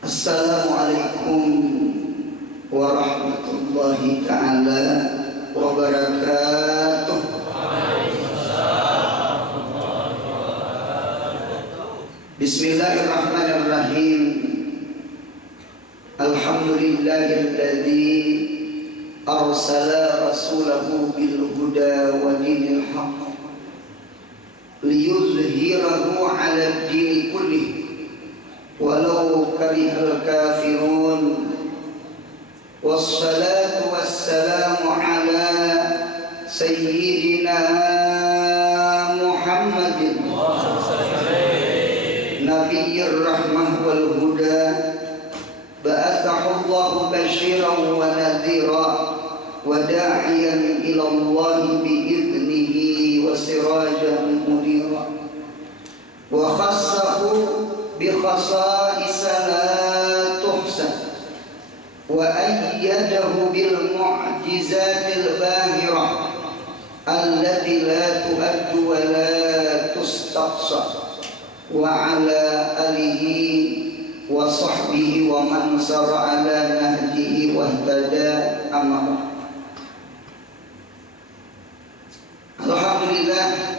Assalamualaikum warahmatullahi ta'ala wabarakatuh. Bismillahirrahmanirrahim. Alhamdulillahilladzi arsala rasulahu bil huda wa dinil haqq liyuzhirahu 'ala ad-dini kullih walau karihal kafirun. Wassalatu wassalamu ala sayyidina Muhammadin nabiyyir rahmah wal huda, ba'athahu Allahu basyiran wa nadhira wa da'iyan ila Allah bi'idnihi wa sirajan munira, wa khassahu بخصائص لا تحصى وأيده بالمعجزات الباهرة التي لا تؤد ولا تستقصى وعلى آله وصحبه ومن سار على نهجه واهتدى. أما بعد. Alhamdulillah,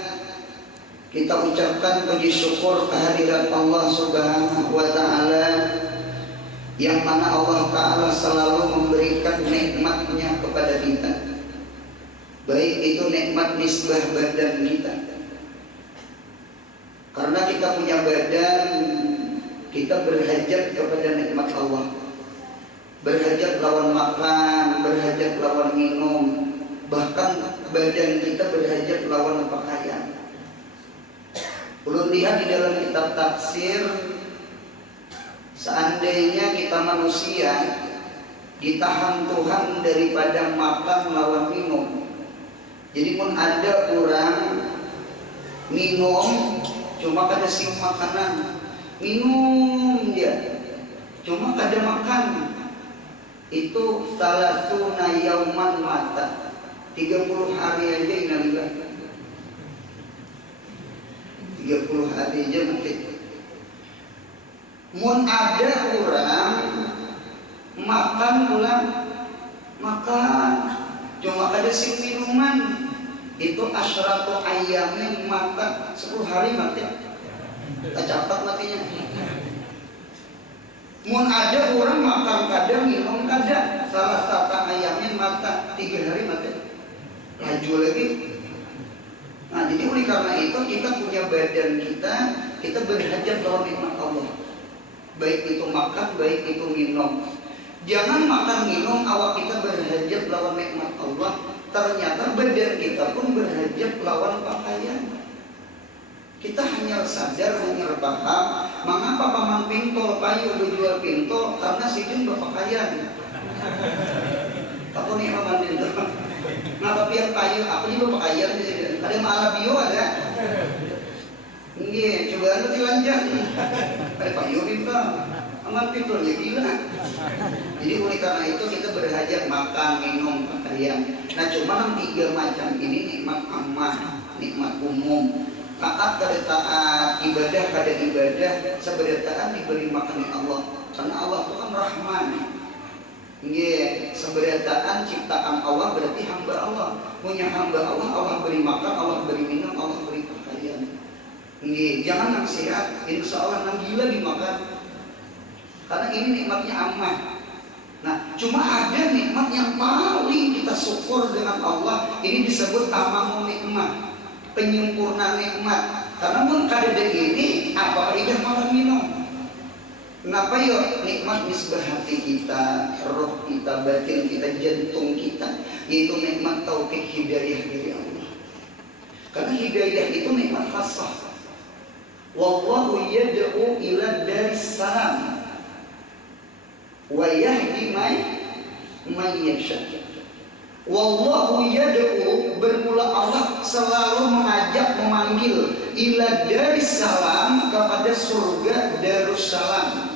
kita ucapkan puji syukur kehadiran Allah Subhanahu wa ta'ala, yang mana Allah ta'ala selalu memberikan nikmatnya kepada kita, baik itu nikmat nisbah badan kita. Karena kita punya badan, kita berhajat kepada nikmat Allah, berhajat lawan makan, berhajat lawan minum, bahkan badan kita berhajat lawan pakaian. Belum lihat di dalam kitab tafsir, seandainya kita manusia ditahan Tuhan daripada makan lawan minum, jadi pun ada orang minum cuma kada sing makanan, minum dia cuma kada makan, itu salasuna yauman mata, 30 hari aja innalillah, 30 hari aja mati. Mun ada orang makan ulang makan cuma ada sing minuman, itu asyratu ayyamin mata, 10 hari mati, tak catat matinya. Mun ada orang makan kadang minum kadang, salah satu ayyamin mata, 3 hari mati, laju lagi. Nah, jadi oleh karena itu kita punya badan kita berhajat lawan nikmat Allah, baik itu makan, baik itu minum. Jangan makan minum awak kita berhajat lawan nikmat Allah, ternyata badan kita pun berhajat lawan pakaian. Kita hanya sadar, hanya paham mengapa paman pintol payu berjual pintol, karena sidin berpakaian. Aku nih paman pintol, ngapa pihak payu aku juga pakaian di sini. Ada malah bio ada. Nggih, coba anu dilanjut. Ada payu pintar. Aman pintarnya gila. Jadi oleh karena itu kita berhajat makan, minum, pakaian. Nah, cuma 3 macam ini nikmat aman, nikmat umum. Taat kada taat, ibadah kada ibadah, sebenarnya taat diberi makan Allah. Karena Allah itu kan Rahman. Nggih, seberataan ciptaan Allah berarti hamba Allah. Punya hamba Allah, Allah beri makan, Allah beri minum, Allah beri pakaian. Nggih, jangan nasihat, insya Allah nang gila dimakan. Karena ini nikmatnya aman. Nah, cuma ada nikmat yang paling kita syukur dengan Allah, ini disebut tamamu nikmat, penyempurna nikmat. Karena pun kada ini apa idah makan minum. Kenapa yuk nikmat nisbah hati kita, roh kita, batin kita, jantung kita, yaitu nikmat taufik hidayah dari Allah. Karena hidayah itu nikmat khasah. Wallahu yad'u ila daris salam wa yahdi man yasha. Wallahu yad'u, bermula Allah selalu mengajak, memanggil, ila daris salam, kepada surga Darussalam.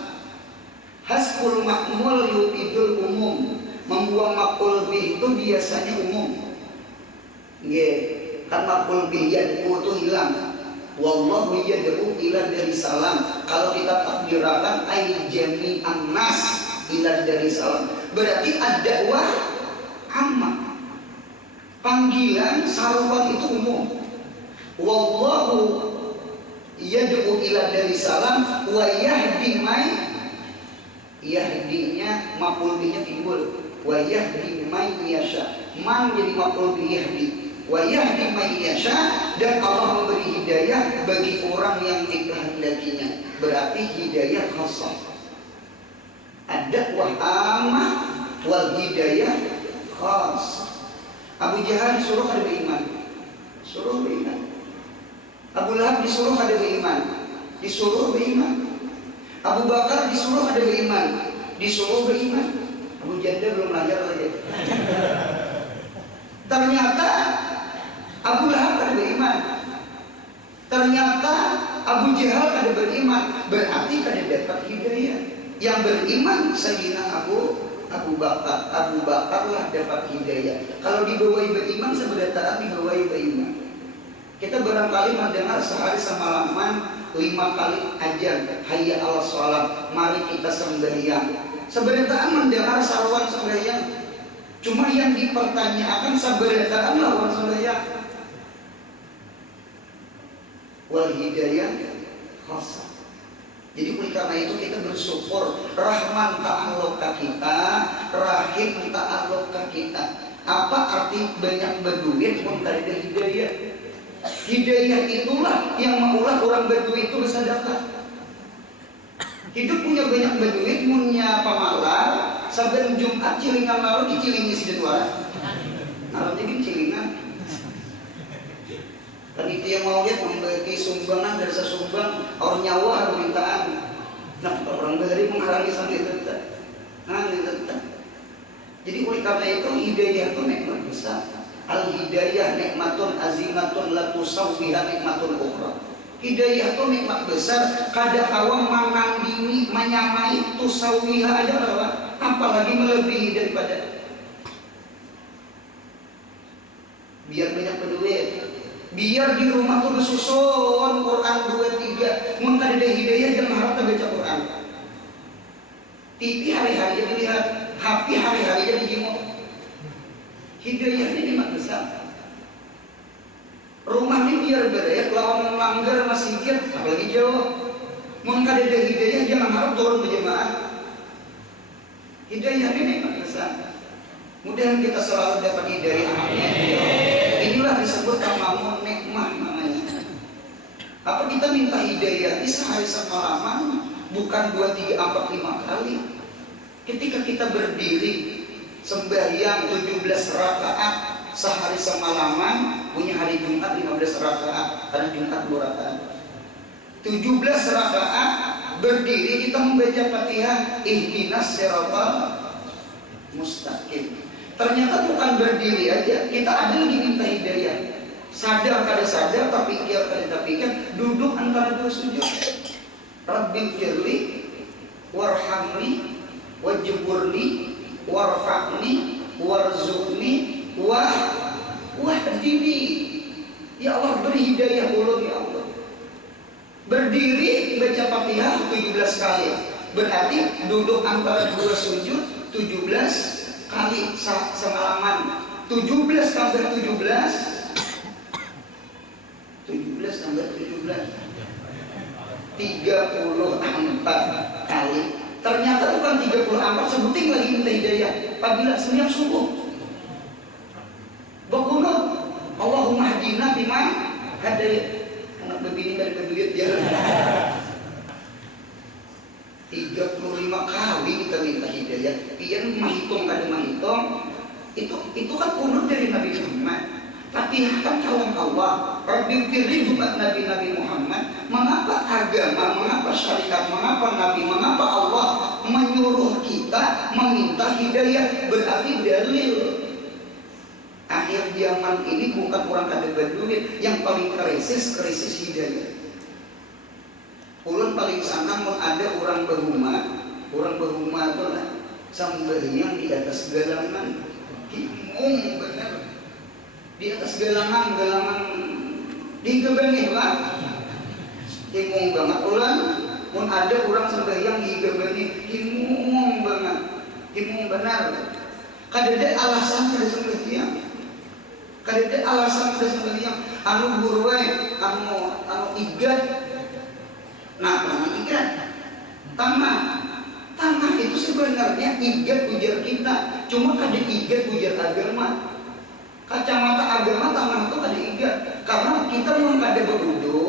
Hasbul makmul yufidul umum, membuang makul bih itu biasanya umum. Nggih, kan makul bih itu hilang. Wallahu yad'u ila salam. Kalau kita takbirakan ay jami'an nas ila salam. Berarti ad-da'wah amma. Panggilan saruan itu umum. Wallahu yad'u ila salam wa yahdi may, yahdinya maf'ul bihnya timbul. Wa yahdi may yasha. Man jadi maf'ul bih yahdi. Wa yahdi may yasha, dan Allah memberi hidayah bagi orang yang dikehendakinya. Berarti hidayah khassah. Ad-da'wah ammah wal hidayah khassah. Abu Jahal disuruh ada beriman, suruh beriman. Abu Lahab disuruh ada beriman, disuruh beriman. Abu Bakar disuruh ada beriman, disuruh beriman. Abu Janda belum lahir lagi. Ternyata Abu Lahab ada beriman. Ternyata Abu Jahal ada beriman. Berarti ada dapat hidayah. Yang beriman Sayyidina Abu Bakar. Abu Bakar lah dapat hidayah. Kalau dibawahi beriman sebenarnya taat dibawahi beriman. Kita barangkali mendengar sehari semalaman 5 kali ajan hayya 'alas shalah, mari kita sembahyang. Sebenarnya mendengar saruan sembahyang. Cuma yang dipertanyakan sebenarnya lawan sembahyang. Wal hidayah khassa. Jadi oleh karena itu kita bersyukur Rahman ta'alluq ka kita, Rahim ta'alluq ka kita. Apa arti banyak berduit pun tak ada hidayah? Hidayah itulah yang maulah orang berduit itu bersedekah. Hidup punya banyak berduit, punya pamalar, saben Jumat cilingan lalu dicilingi si jadwal. Nah, jadi cilingan. Panitia mau lihat membagi sumbangan dari sesumbang orang nyawa harus mintaan. Nah, orang beri menghalangi sampai itu. Nah, itu. Jadi oleh karena itu hidayah itu nikmat besar. Al hidayah nikmatun azimatun la tusawwiha nikmatun ukhra. Hidayah itu nikmat besar. Kada kawan menandingi menyamai tusawwiha aja lawan. Apalagi melebihi daripada. Biar banyak berduit. Biar di rumah tuh bersusun Quran 2-3. Mun kada ada hidayah jangan harap baca Quran. TV hari-hari dilihat, HP hari-hari dijenguk. Hidayah ini nikmat besar. Rumah ini biar beraya, lawan melanggar masih giat, apalagi jauh. Mun kada ada hidayah jangan harap turun berjemaah. Hidayah ini nikmat besar. Mudah kita selalu dapat hidayah. Inilah disebut tamamun nikmah namanya. Apa kita minta hidayah di sehari semalaman, bukan 2, 3, 4, 5 kali. Ketika kita berdiri sembahyang 17 rakaat sehari semalaman, punya hari Jumat 15 rakaat, hari Jumat 2 rakaat. 17 rakaat berdiri kita membaca Fatihah, ihdinas siratal mustaqim. Ternyata bukan berdiri aja, kita ada lagi minta hidayah. Sadar kada sadar, terpikir kada terpikir, duduk antara dua sujud. Rabbil firli, warhamni, wajburni, warfa'ni, warzuqni, wahdini. Ya Allah beri hidayah ulun ya Allah. Berdiri baca Fatihah 17 kali. Berarti duduk antara dua sujud 17 kali semalaman. 17 tambah 17 tambah 17 34 kali. Ternyata bukan 34, sebutin lagi minta hidayah. Apabila sembahyang subuh berkunut, Allahumma hdina biman hadayat. Anak begini dari beduit ya. 35 kali kita minta hidayah. Pian mahitung kada mahitung. Itu kan kunut dari Nabi Muhammad. Tapi kan kawan Allah, Rabbil firli buat Nabi Muhammad. Mengapa agama, mengapa syariat, mengapa Nabi, mengapa Allah menyuruh kita meminta hidayah? Berarti dalil akhir zaman ini bukan orang kada berduit, yang paling krisis hidayah. Ulun paling senang ada orang berumah itu lah sembahyang di atas galangan, bingung benar. Di atas galangan digebengih lah. Himung banget ulang. Mun ada orang sembahyang digebeni himung banget. Himung benar. Kadede alasan kada sembahyang. Kadede alasan kada sembahyang. Anu buruwe, anu igat. Nah, tangan igat. Tangan itu sebenarnya igat ujar kita. Cuma kada igat ujar agama. Kacamata agama tangan itu kada igat. Karena kita mau kada berwudu,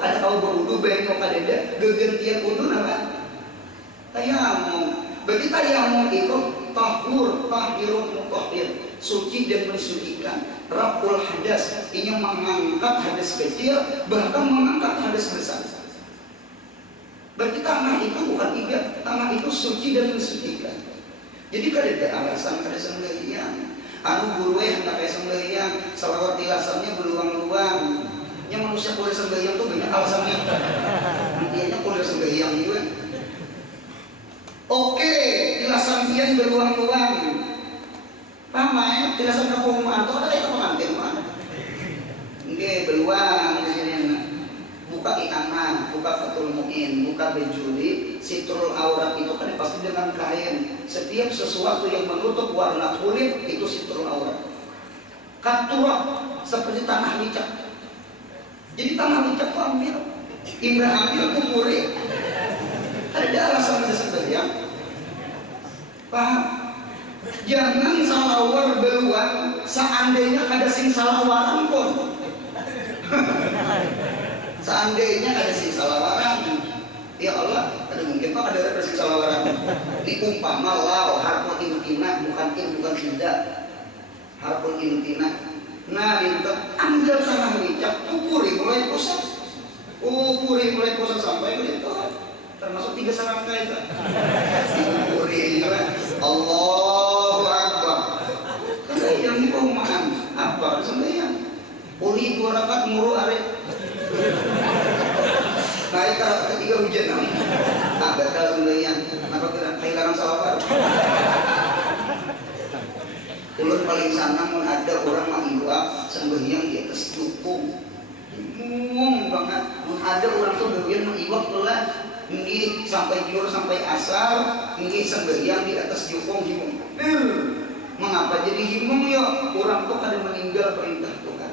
kada tahu berwudu bengok kada gegantian wudu apa? Tayamum. Berarti tayamum itu tahirun mutahhir, suci dan mensucikan. Raful hadas, ini mengangkat hadas kecil, bahkan mengangkat hadas besar. Berarti tanah itu bukan igat, tanah itu suci dan mensucikan. Jadi kada ada alasan kada sembahyang. Anu guru hendak kaya sembahyang, salawat tilasannya beruang-uang. Yang manusia kuliah sembahyang tuh banyak alasannya. Intinya kuliah sembahyang juga. Oke, tilasan pian beruang-uang. Paham ya? Tilasan kehukuman itu ada kayak pengantin mana? Oke, beruang di sini. Buka iana, buka fatul mu'in, buka bejuli, sitrul aurat itu kan pasti dengan kain. Setiap sesuatu yang menutup warna kulit itu sitrul aurat. Katurah seperti tanah licak. Jadi tanah licak itu ambil, Imrah ambil kuburi. Ada alasan bisa sembahyang. Paham? Jangan salawar beruang seandainya ada sing salawaran pun. Seandainya ada sing salawaran, ya Allah, ada mungkin pak ada sing salawaran. Diumpama lau harful imtina bukan tidak. Harful imtina. Nah, itu ambil tanah licak, kuburi mulai pusat. Kuburi mulai pusat sampai ke itu. Termasuk 3 serangka itu. Kuburi Allahu Akbar. Karena yang itu makan apa sembahyang. Uli 2 rakaat muru arek. Naik ketiga hujan namanya. Nah, gagal sembahyang. Kenapa kita kehilangan salawat? Ulun paling sana mun ada orang mangidua sembahyang di atas dukung. Bingung banget. Mun ada orang tuh sembahyang mengiwak pelan. Ini sampai juhur sampai asar, ini sembahyang di atas dukung himung. Mengapa jadi himung ya? Orang tuh kada meninggal perintah Tuhan.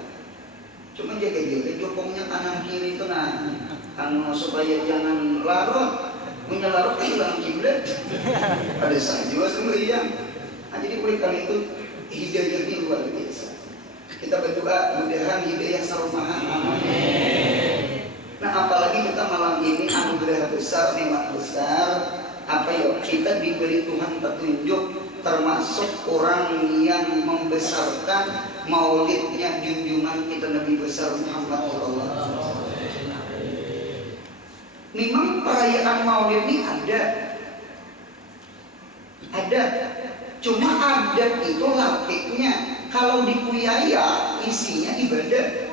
Cuma jaga-jaga jokongnya kanan kiri itu nah, supaya jangan larut. Punya larut hilang kiblat. Ada saja sembahyang. Nah, jadi oleh karena itu hidayah ini luar biasa. Kita berdoa mudah-mudahan hidayah sarumahan. Amin. Nah, apalagi kita malam ini anugerah besar, nikmat besar. Apa ya? Kita diberi Tuhan petunjuk, termasuk orang yang membesarkan maulidnya junjungan kita Nabi besar Muhammad SAW. Memang perayaan maulid ini ada, cuma adat itu lapiknya. Kalau di Kuyaya isinya ibadah.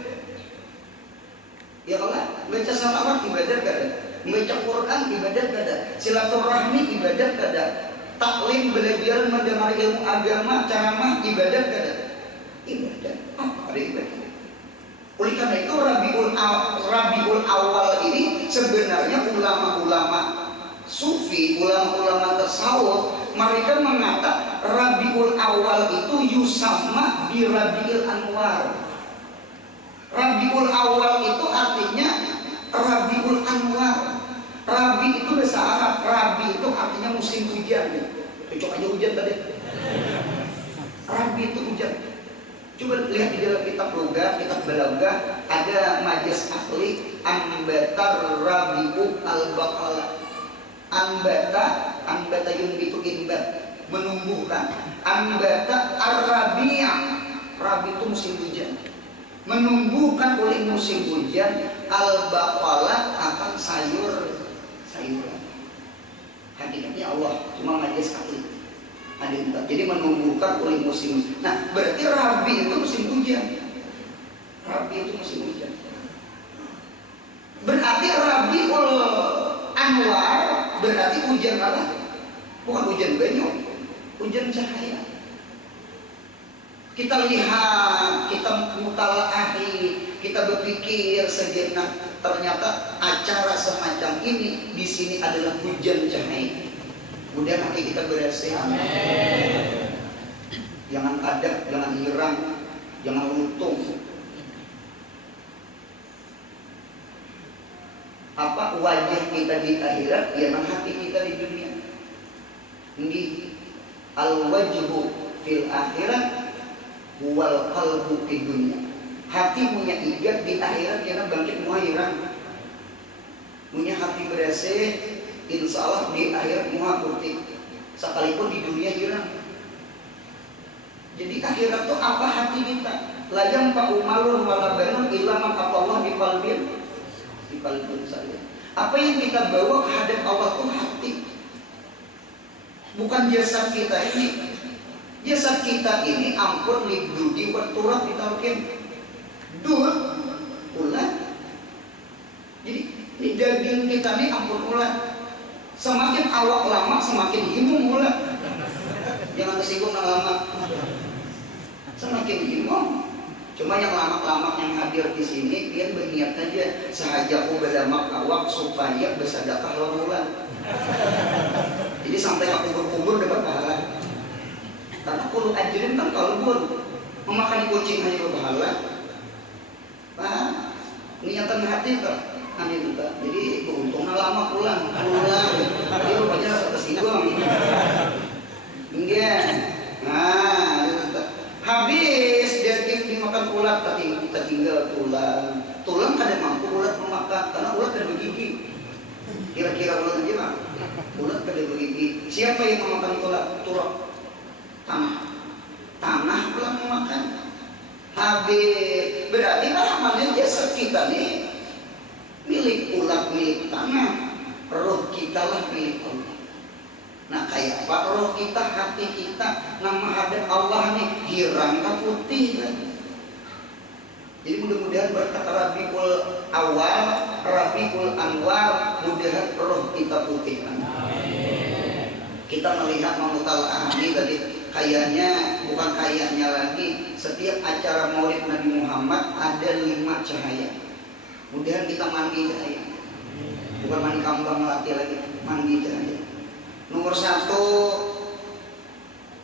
Ya Allah, baca salawat ibadah kada, baca Quran ibadah kada, silaturahmi ibadah kada, taklim belajar mendengar ilmu agama, ceramah ibadah kada. Ibadah apa ada ibadah? Oleh karena itu Rabiul Awal ini sebenarnya ulama-ulama sufi, ulama-ulama tasawuf, mereka mengatakan Rabiul Awal itu yusamma bi Rabiul Anwar. Rabiul Awal itu artinya Rabiul Anwar. Rabi itu bahasa Arab, Rabi itu artinya musim hujan. Cocok aja hujan tadi. Rabi itu hujan. Coba lihat di dalam kitab logat, kitab balaghah ada majas akli ambatar rabiu al-baqala. Ambata yumbitu imbat, menumbuhkan. Ambata ar-rabi', rabi itu musim hujan. Menumbuhkan oleh musim hujan al-baqala akan sayuran. Hakikatnya Allah cuma majas akli. Jadi menumbuhkan oleh musim. Nah, berarti Rabi itu musim hujan. Rabi itu musim hujan. Berarti Rabiul Anwar berarti hujan apa? Bukan hujan benyok, hujan cahaya. Kita lihat, kita mutalaahi, kita berpikir sejenak. ternyata acara semacam ini di sini adalah hujan cahaya. Mudah hati kita berhasil. Jangan ada, jangan hirang, jangan luntung. Apa wajah kita di akhirat, ya hati kita di dunia. Ini al-wajhu fil akhirat wal qalbu di dunia. Hati punya igat di akhirat karena bangkit muhairan. Punya hati berhasil, insya Allah di akhirat muha putih. Sekalipun di dunia hirang. Jadi akhirat itu apa hati kita? La yanfa'u malun wala banun illa man Allah bi qalbin saya. Apa yang kita bawa ke hadap Allah itu hati. Bukan jasad kita ini. Jasad kita ini ampun libdudi wa turab ditalkin. Dur ulat. Jadi ini daging kita ini ampun ulat. Semakin awak lama semakin himung ulat. Jangan tersinggung lama. Semakin himung. Cuma yang lama-lama yang hadir di sini dia berniat aja sahajaku berdamak awak supaya bersedekah lamulan. Jadi sampai aku kubur dapat pahala. Karena kalau ajarin kan kalau pun memakan kucing hanya berpahala. Paham? Niatan hati kan? Amin juga. Jadi beruntungnya lama pulang. Jadi rupanya tersinggung. Enggak. Nah, habis dia dimakan ulat, tertinggal tulang kada mampu ulat memakan karena ulat kada bergigi. Kira-kira ulat aja mah ulat kada bergigi. Siapa yang memakan ulat? Turap, tanah ulat memakan. Habis berarti namanya jasad kita nih milik ulat, milik tanah. Roh kita lah milik Allah. Nah kayak apa roh kita, hati kita, nama hadap Allah nih hirang ke putih kan? Jadi mudah-mudahan berkat Rabiul Awal, Rabiul Anwar, mudahan roh kita putih kan? Kita melihat memutalaah ini tadi, kayaknya bukan kayaknya lagi, setiap acara Maulid Nabi Muhammad ada 5 cahaya. Mudahan kita mandi cahaya, bukan mandi kambang melati lagi, mandi cahaya. Nomor 1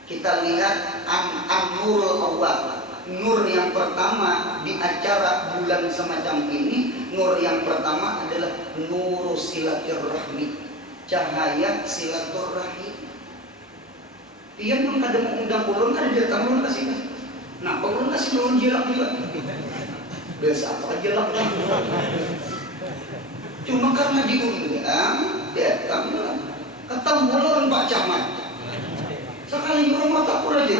kita lihat an-nurul awwal. Nur yang pertama di acara bulan semacam ini, nur yang pertama adalah nur silaturahmi, cahaya silaturahmi. Dia pun kada mengundang ulun, kada datang ulun kasih. Nah, ulun kasih ulun jelak juga. Biasa apa jelak kan? Cuma karena diundang, datang ulun. Ketemu ulun Pak Camat. Sekali di rumah tak pura aja.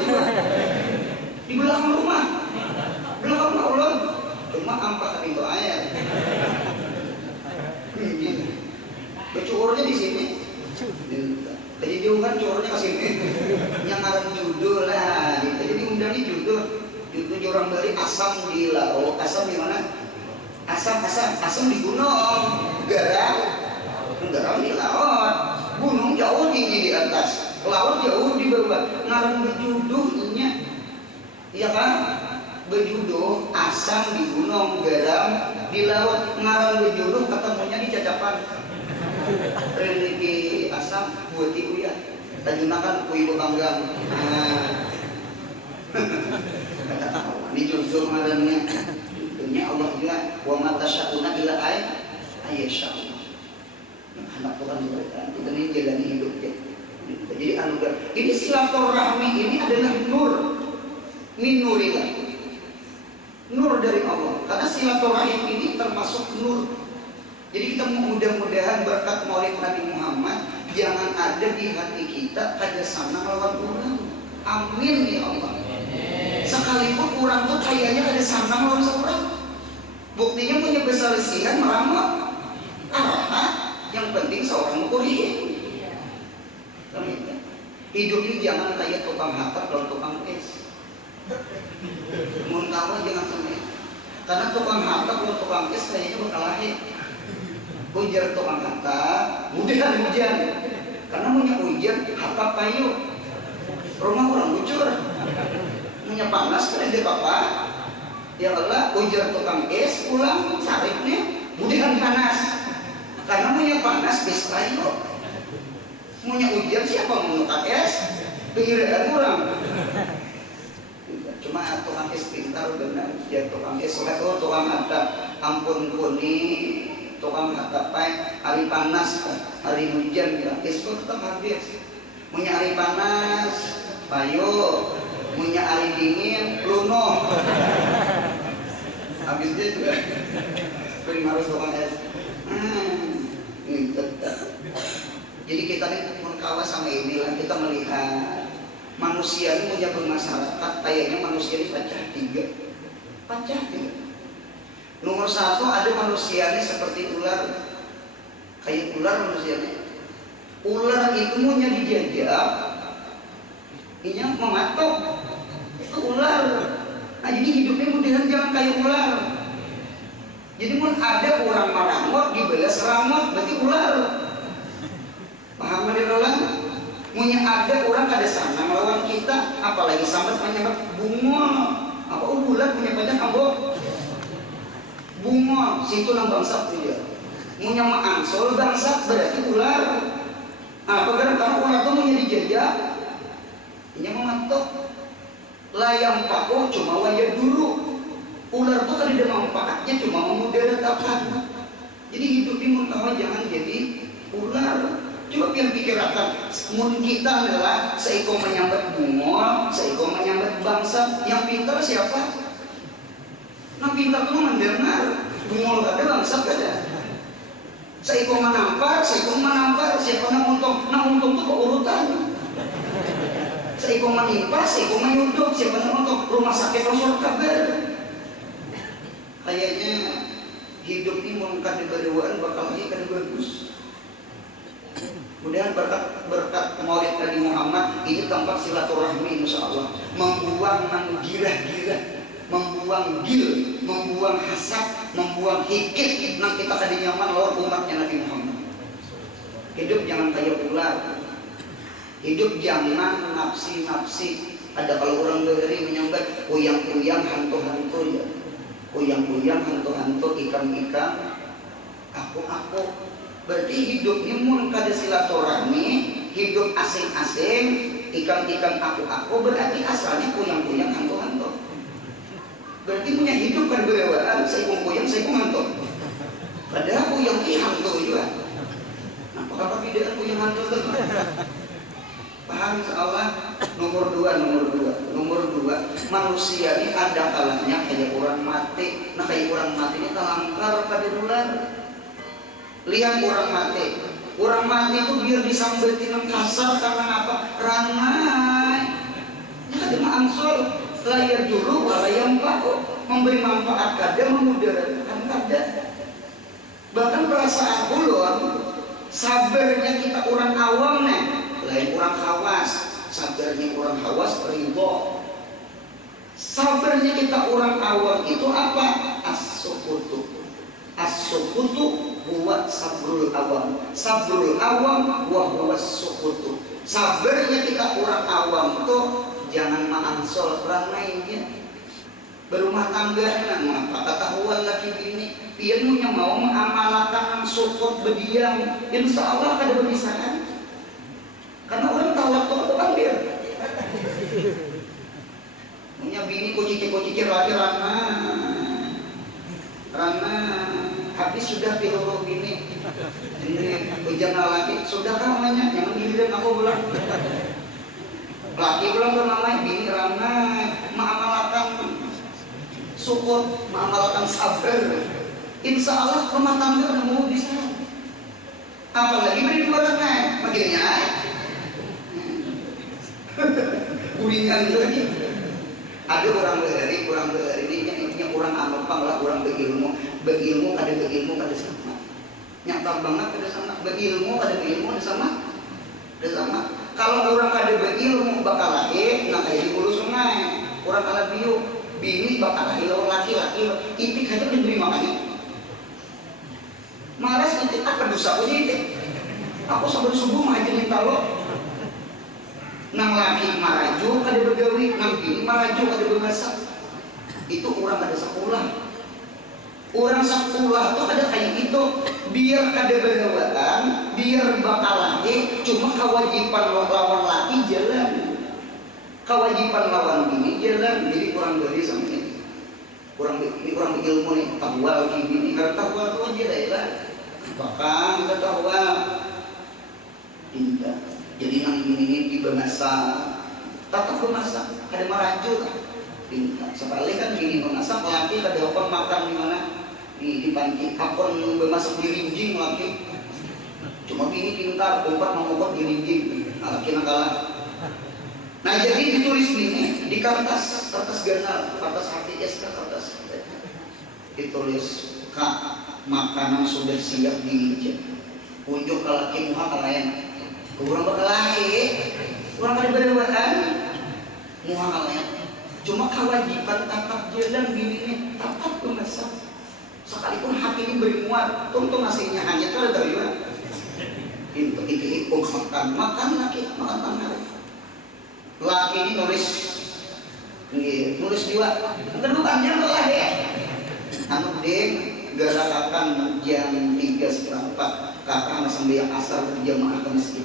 Di belakang rumah ulun. Cuma ampak pintu air. Cukurnya di sini. Jadi diungkan cukurnya ke sini. Yang ada judul lah. Jadi diundang di judul. Judul orang dari asam di laut. Asam di mana? Asam di gunung. Garam di laut. Gunung jauh tinggi di atas, laut jauh di bawah. Ngarang berjuduhnya, iya kan? Berjuduh asam di gunung, garam di laut. Ngarang berjuduh ketemunya di Cacapan. Religi asam buat ibu ya. Tadi makan kui bebanggang. Ini judul ngarangnya. Dunia Allah juga. Wa mata syakuna ila ayyasya. Anak Tuhan berkata, kita ini jalani hidup ya. Jadi anugerah. Ini silaturahmi ini adalah nur, min nurillah, nur dari Allah. Karena silaturahim ini termasuk nur. Jadi kita mudah-mudahan berkat Maulid Nabi Muhammad jangan ada di hati kita kada sana lawan orang. Amin ya Allah. Sekalipun orang tuh kayaknya ada sana lawan seorang. Buktinya punya besar lesihan meramal. Yang penting seorang mukuri. Hidup ini jangan kayak tukang hatap dan tukang es. Mun tahu jangan sampai. Karena tukang hatap dan tukang es kayaknya bakal lahir. Ujar tukang hatap, mudah hujan. Karena punya hujan hatap kayu. Rumah orang bocor. Punya panas kan dia apa? Ya Allah, ujar tukang es ulang sariknya. Mudah Punya ujian siapa mau KS? Pikiran orang. Cuma tukang es pintar benar, ya tukang es level tukang atap, ampun puni, tukang atap hari panas, hari hujan, ya es tetap habis. Punya hari panas, bayo, punya hari dingin, luno. Habisnya juga, beri harus tukang es. Ini tetap. Jadi kita nih kawas sama inilah kita melihat. Manusia ini punya bermasyarakat, kayaknya manusia ini pecah tiga. Nomor satu ada manusia ini seperti ular, kayak ular manusianya. Ular itu punya dijajah, ini mematok, itu ular. Nah jadi hidupnya mudahan jangan kayak ular. Jadi pun ada orang maramot dibelas ramot, berarti ular. Paham meniraulah? Punya ada orang kada sana melawan kita, apalagi sambat menyambat bungol. Apa bulan punya pacar ambok? Bungol, situ nang bangsat dia. Punya maansol bangsat berarti ular. Apa karena ular itu punya dijajah? Punya mematok. Layang paku cuma wajah dulu. Ular itu kan ada manfaatnya cuma memudaratkan. Jadi hidup di muntah jangan jadi ular. Coba biar pikirkan, mun kita adalah seekor menyambat bungol, seekor menyambat bangsa. Yang pintar siapa? Nah pintar itu mendengar, bungol ada bangsa ada. Seekor menampar, siapa yang untung? Nah untung itu keurutan. Seekor menimpa, seekor menyuduk, siapa yang untung? Rumah sakit langsung kabar. Kayaknya hidup ini mun kada berewaan bakal lagi kada bagus. Kemudian berkat maulid Nabi Muhammad ini tempat silaturahmi insya Allah, membuang girah-girah, membuang gil, membuang hasad, membuang hikit. Nah kita kada nyaman lawan umatnya Nabi Muhammad. Hidup jangan kayak ular, hidup jangan nafsi. Ada kalau orang dari menyambat uyang-uyang hantu-hantu ya, uyang-uyang hantu-hantu, ikan-ikan, aku. Berarti hidupnya mun kada silaturahmi, hidup asing-asing, ikan-ikan aku berarti asalnya kuyang-kuyang hantu-hantu. Berarti punya hidup kada berewaan, saya kuyang, saya hantu. Padahal kuyang hantu juga. Nah, apakah perbedaan kuyang hantu itu? Paham insyaallah. Nomor dua, manusia ini ada kalanya kayak orang mati. Nah kayak orang mati ini talangkar kada bulan. Lihat orang mati itu biar disambetin kasar karena apa? Rangai. Ada maansol layar dulu walayam paku, memberi manfaat kada, memudaratkan kada. Bahkan perasaan ulun, sabarnya kita orang awam nih, lain orang khawas. Sabarnya orang khawas ridho. Sabarnya kita orang awam itu apa? As-sukutu huwa sabrul awam wa huwa sukutu. Sabarnya kita orang awam itu jangan maansol ramainya berumah tangga. Mengapa ketahuan laki bini pian punya mau mengamalkan sukut berdiam, insya Allah kada berpisah. Karena orang tahu waktu itu ambil punya bini kucicir lagi Rana habis sudah pilih gini ini hujan lagi sudah kan namanya jangan giliran aku bilang laki bilang ke namanya bini Rana mengamalkan sukut, mengamalkan sabar, insya Allah rumah tangga udah mau bisa. Apalagi beri dua renang bagiannya kuringan lagi. Ada orang dari ini orang amapang lah, orang berilmu kada sama. Nyata banget kada sama. Berilmu kada sama. Kalau orang kada berilmu bakal lahir, nah kayak di hulu sungai. Orang kalau bini bakal lahir laki-laki, itik aja diberi makanya. Malas itik apa dosa punya itik? Aku sampai subuh mahajarin talo. Nang laki maraju kada begawi, nang bini maraju kada bermasak. Itu orang kada sekolah. Orang sekolah tuh ada kayak itu. biar kada berhawaan, biar bakal laki, cuma kewajiban lawan laki jalan, kewajiban lawan bini jalan. Jadi kurang beri sama ini, kurang ilmu nih, tawal gini, karena tawal tuh aja lah, bahkan kita tawal, tidak. Jadi nang ini di bahasa, tetap bahasa, ada meraju lah, tidak. Sekali kan gini bahasa, laki kada apa makan di mana? Di panci, kapon bermasuk di rinjing laki, cuma bini pintar, tempat mengukut di rinjing, laki nakalah. Nah jadi ditulis ini di kertas ganal, kertas HTS, kertas ditulis kak makanan sudah siap diinjak, unjuk ke laki muha kalayan, kurang berkelahi, kurang ada berduaan, muha kalayan, cuma kewajiban tatap jalan bini ini tatap memasak. Sekalipun hati ini beri muat, tentu nasinya hanya itu ada dari mana? Itu makan laki, makan tangan. Laki ini nulis juga. Tentu panjang lah ya. Anu deng, gerakan jam 3:04 kakak sembahyang asar berjamaah ke masjid.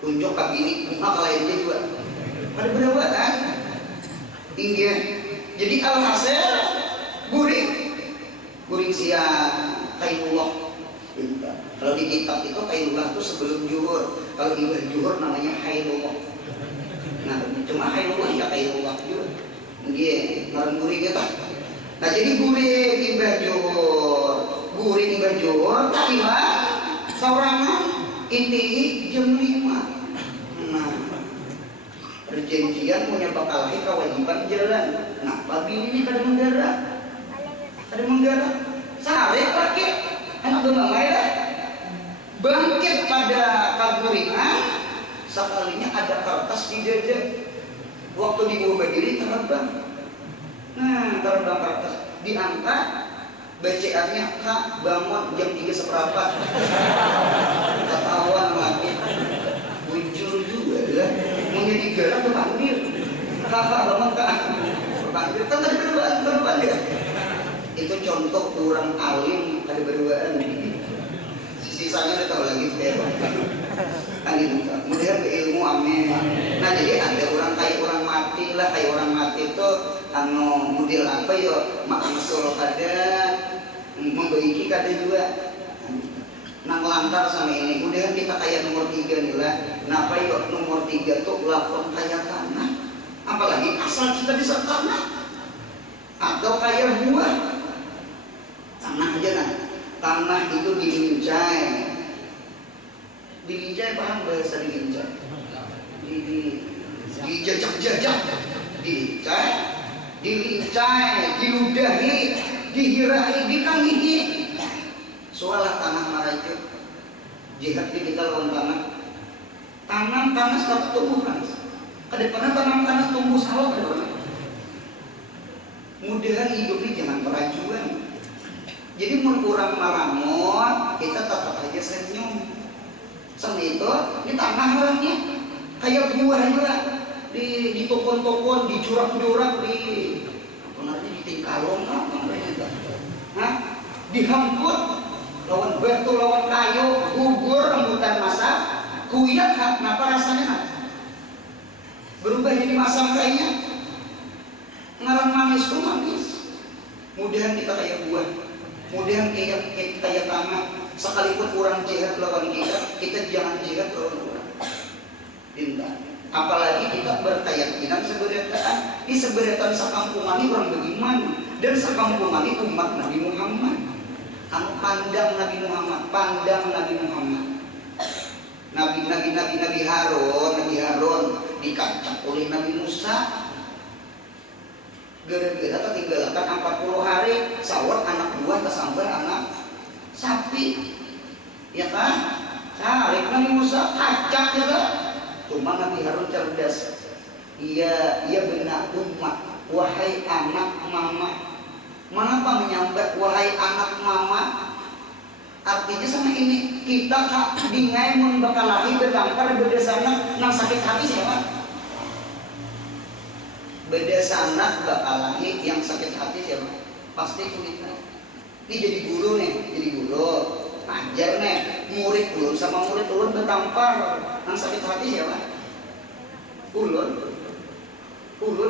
Tunjuk kaki ini, muka lain dia juga. Ada berapa kan? Tinggi. Jadi alhasil guring sia kainullah. Kalau di kitab itu kainullah itu sebelum zuhur. Kalau di zuhur namanya hainullah. Nah, cuma hainullah ya kainullah juga. Nggih, ngaran guring eta. Nah, jadi guring imbah zuhur, tadi mah saurangan inti jam 5. Nah, perjanjian punya bakal kewajiban jalan. Nah, pagi ini kada menggerak, sare pakai anak domba lah, bangkit pada kaguringan, sekalinya ada kertas di jejak, waktu diubah diri terbang. Nah, terbang kertas, diangkat, bacaannya kak bangun jam 3:15, ketahuan lagi, muncul juga lah, mau jadi gerak berpanggil, kakak bangun kak, berpanggil, kan tadi berduaan ya. Itu contoh kurang alim ada berduaan. Sisanya udah tahu lagi kan itu. Kemudian ilmu amin. Nah jadi ada orang kayak orang mati lah, kayak orang mati itu anu model apa yo makan solo kada membaiki kada juga. Nang lantar sama ini. Kemudian kita kayak nomor 3 nih lah. Kenapa yo nomor 3 tuh lakon kayak tanah. Apalagi asal kita di tanah atau kayak buah. Tanah aja nah, tanah itu dilincai paham bahasa dilincai, dijajak, dilincai, diludahi, dihirahi, dikangihi. Soal tanah marajo, jihad kita lawan tanam tanah sudah tumbuh kan? Kadang-kadang tanam tumbuh sawah kadang-kadang. Mudahan hidup ini jangan perajuan. Jadi mun kurang maramun, kita tetap aja senyum. Sama itu, ini tanah orangnya kayak buah juga, di tokon-tokon, di jurak-jurak, di apa namanya di tingkalong, apa namanya? Hah? Dihangkut, lawan batu, lawan kayu, gugur rambutan masak, kuyak, kenapa rasanya? Berubah jadi masam kayaknya, ngarang manis tuh manis. Mudahan kita kayak buah. Kemudian kayak tanah, sekalipun kurang jihad lawan kita jangan jihad lawan orang. Tidak. Apalagi kita berkeyakinan di seberetan sakampungan ini orang beriman dan sakampungan ini umat Nabi Muhammad. Anu pandang Nabi Muhammad, Nabi Harun dikacak oleh Nabi Musa. Gara-gara tinggalkan 40 hari sawat anak buah kesambar anak sapi, ya kan? Cari Nabi Musa kacak ya kan? Cuma Nabi Harun cerdas. Ia benar umat, wahai anak mama. Mengapa menyambat wahai anak mama? Artinya sama ini kita kak dingai mun bakal lahir berdampar berdasarkan nang sakit hati siapa? Beda sanak bakal lahir yang sakit hati siapa? Pasti kulitnya. Ini jadi guru nih, ngajar ngajar nih murid ulun sama murid ulun bertampar. Yang sakit hati siapa? Ulun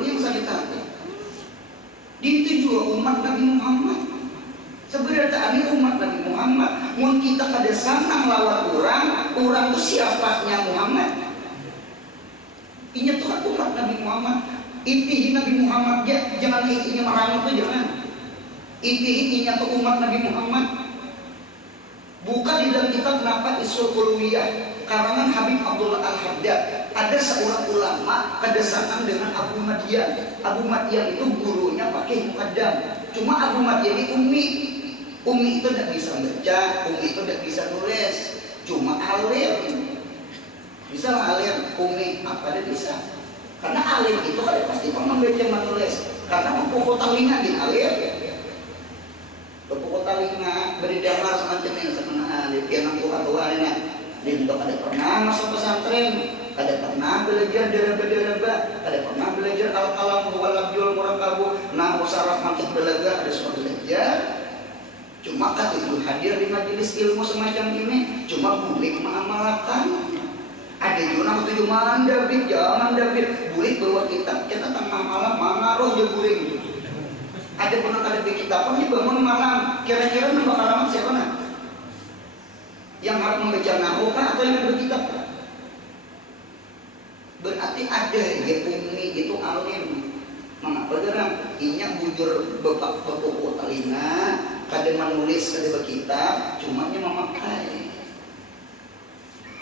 yang sakit hati. Itu juga umat Nabi Muhammad. Sebenarnya ini umat Nabi Muhammad. Mun kita kada sanang lawan orang itu siapanya Muhammad. Ini tuh umat Nabi Muhammad. Intihi Nabi Muhammad ya, jangan intinya marah itu jangan. Intinya tuh umat Nabi Muhammad. Bukan di dalam kitab kenapa Isul Uluwiyah karangan Habib Abdullah Al-Haddad. Ada seorang ulama kedesakan dengan Abu Madyan. Abu Madyan itu gurunya pakai mukaddam. Cuma Abu Madyan ini Umi itu tidak bisa baca, Umi itu tidak bisa nulis. Cuma alim. Bisa alim, Umi apa dia bisa. Karena alim itu kan pasti membaca menulis. Karena pokok telinga di alim. Pokok telinga beri damar semacam ini sama alim. Yang tua-tua ini. Dia ada pernah masuk pesantren, ada pernah belajar deraba-deraba, ada pernah belajar al-kalam walabjul murakabu, nahu saraf mantik belaga, ada semua belajar. Cuma kan itu hadir di majelis ilmu semacam ini, cuma bulik mengamalkan. Ada juga nama tujuh mandabit, jangan mandabit, bulik bawa kitab, kita tengah malam mana roh dia bulik. Ada pernah ada di kitab, ini bangun malam, kira-kira nama kalamat siapa nak? Yang harus membaca nahu kan atau yang berkitab? Berarti ada ya umi itu alim. Mengapa derang? Inya bujur bapak pokok telinga, kadang menulis kadang berkitab, cumanya memakai.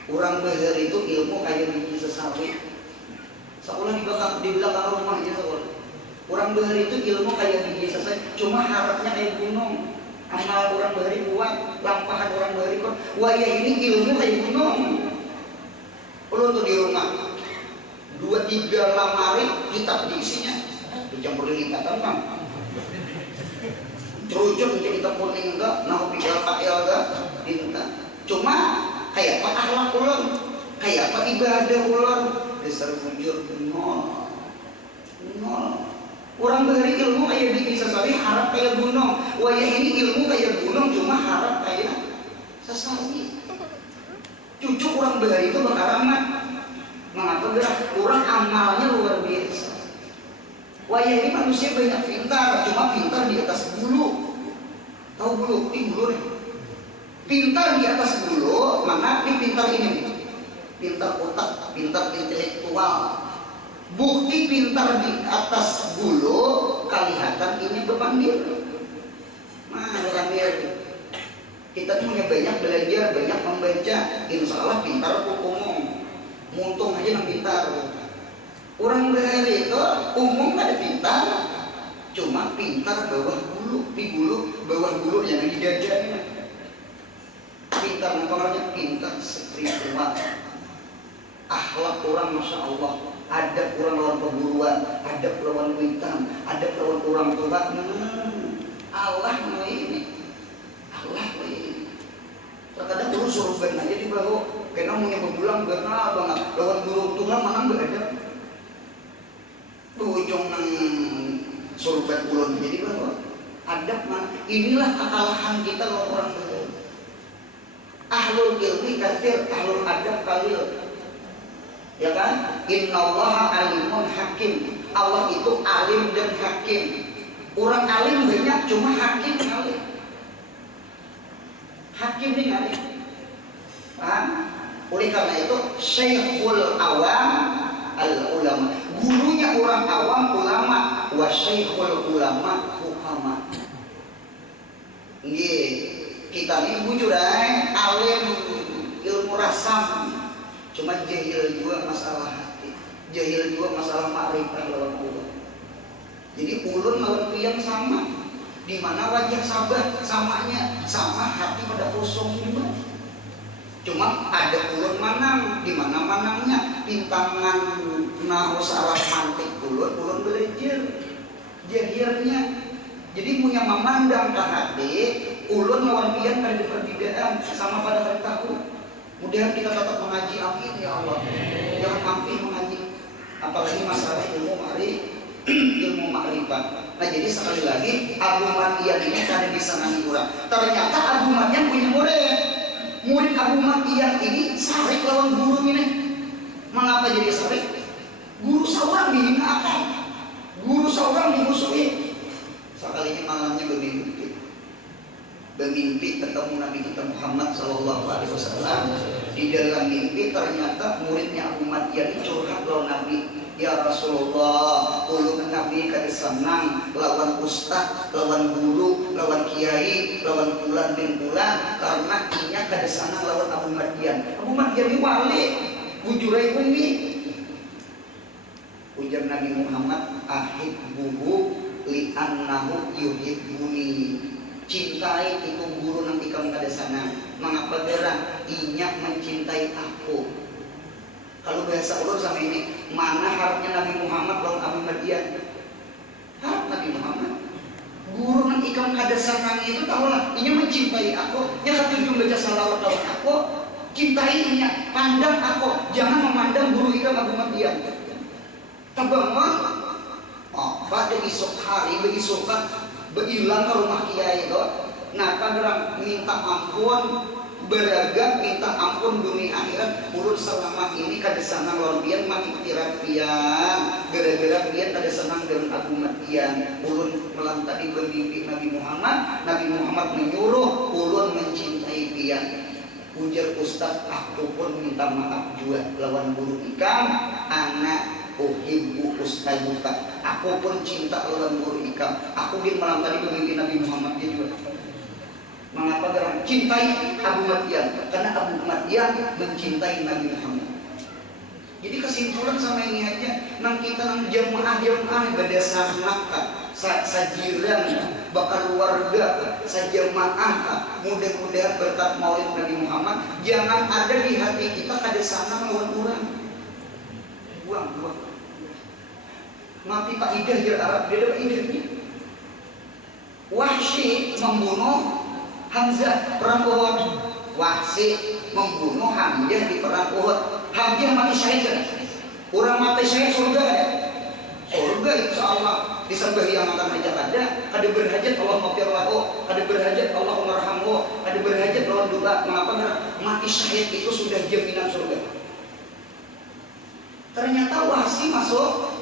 Orang behar itu ilmu kayak biji sesawi. Seolah di belakang rumahnya seolah. Orang behar itu ilmu kayak biji sesawi, cuma harapnya kayak gunung. Amal orang bahari kuat, lampahan orang bahari kuat. Wah ya ini ilmu kayak gunung. Kalau tuh di rumah 2-3 lemari kitab diisinya, dicampur lipatan bang. Terucut menjadi kitab kuning enggak, nah pikir pakai enggak, enggak. Cuma kayak apa akhlak ular, kayak apa ibadah ular, dasar bujur nol. Orang bahari ilmu kayak bikin sesawi, harap kayak gunung. Wah ya ini ilmu kayak gunung, cuma harap kayak sesawi. Cucu orang bahari itu berkaramat. Mengapa gerak? Orang amalnya luar biasa. Wah ya ini manusia banyak pintar, cuma pintar di atas bulu. Tahu bulu? Ini bulu nih. Pintar di atas bulu, mana ini pintar ini? Pintar otak, pintar intelektual. Bukti pintar di atas bulu, kelihatan ini beban diri. Orang diri. Kita punya banyak belajar, banyak membaca. Insya Allah pintar umum. Muntung aja yang pintar. Orang bahari itu umum ada pintar, cuma pintar bawah bulu, di bulu, bawah bulu yang di dadanya. Pintar namanya pintar spiritual. Akhlak orang masya Allah. Ada orang lawan perburuan, ada lawan witan, ada lawan orang tua. Allah ini, Allah ini. Terkadang dulu suruh ben aja di bawah, karena punya berbulang karena banget lawan guru Tuhan mana nggak ada. Ujung nang suruh ben bulan jadi bawah. Adab mana? Inilah kekalahan kita lawan orang tua. Ahlul ilmi katsir, ahlul adab qalil. Ya kan? Innallaha alimun hakim. Allah itu alim dan hakim. Orang alim banyak, cuma hakim alim. Hakim ini alim. Paham? Oleh karena itu Syekhul Awam al-ulama. Gurunya orang awam ulama, wa Syekhul ulama hukama. Nggih, kita ini bujur alim ilmu rasam. Cuma jahil juga masalah hati, jahil juga masalah ma'rifat lawan Allah. Jadi ulun lawan yang sama, di mana wajah sabar samanya, sama hati pada kosong juga. Cuma ada ulun manang, di mana manangnya pintangan nahu saraf mantik ulun belajar jahilnya. Jadi punya memandang ke hati, ulun lawan pian pada perbedaan sama pada hari tahun. Mudah kita tetap mengaji, amin ya Allah. Jangan hampir mengaji, apalagi masalah ilmu ma'rifat. Nah jadi sekali lagi Abu Madyan ini kada bisa nani kurang. Ternyata Abu Madyan punya murid. Abu Madyah ini sarik lawan guru ini. Mengapa jadi sarik? Guru seorang dihinakan, guru seorang dimusuhi. Sekalinya malamnya bermimpi ketemu Nabi kita Muhammad SAW. Di dalam mimpi ternyata muridnya Abu Madyah curhat lawan Nabi. Ya Rasulullah, ulun Nabi kada senang lawan ustaz, lawan guru, lawan kiai, lawan bulan bin bulan, karena inya kada senang lawan Abu Madyah. Abu Madyah ini wali, bujurai bumi. Ujar Nabi Muhammad, ahibbuhu li'annahu yuhibbuni. Cintai itu guru nanti kamu kada senang. Mengapa gerang? Inya mencintai aku. Kalau bahasa ulun sama ini, mana harapnya Nabi Muhammad lawan Abu Madyah? Harap Nabi Muhammad. Guru nanti kamu kada senang itu tahulah, inya mencintai aku. Ya ketujuh baca salawat lawan aku, cintai inya, pandang aku, jangan memandang guru ikam Abu Madyah. Tabangan, apa ada esok hari, besok kan berilang ke rumah kiai itu. Nah, kadang minta ampun, beragam minta ampun dunia akhirat. Ulun selama ini kada senang lawan bian mati ketirak pian, gara-gara pian kada senang dengan Abu Madyah. Ulun malam tadi bermimpi Nabi Muhammad menyuruh ulun mencintai pian. Ujar Ustaz, aku pun minta maaf juga lawan guru ikam, anak uhibbu ustazuka. Aku pun cinta lawan guru ikam. Aku bin malam tadi bermimpi Nabi Muhammad juga. Mengapa orang cintai Abu Madyah? Karena Abu Madyah mencintai Nabi Muhammad. Jadi kesimpulan sama ini aja, nang kita nang jamaah berdasar nakah, sajiran, bakal keluarga, sajamaah, mudah-mudahan berkat Maulid Nabi Muhammad, jangan ada di hati kita kada sana lawan orang. Buang. Mati Pak Idah di Arab, dia ada Pak Idahnya. Wahsy membunuh Hamzah perang Uhud. Wahsy membunuh Hamzah di perang Uhud. Hamzah mati syahid kan? Orang mati syahid surga ada? Surga insya Allah. Disembah yang akan hajat ada berhajat Allah maghfir lahu, ada berhajat Allah marhamhu, ada berhajat lawan doa. Mengapa? Mati syahid itu sudah jaminan surga. Ternyata Wahsy masuk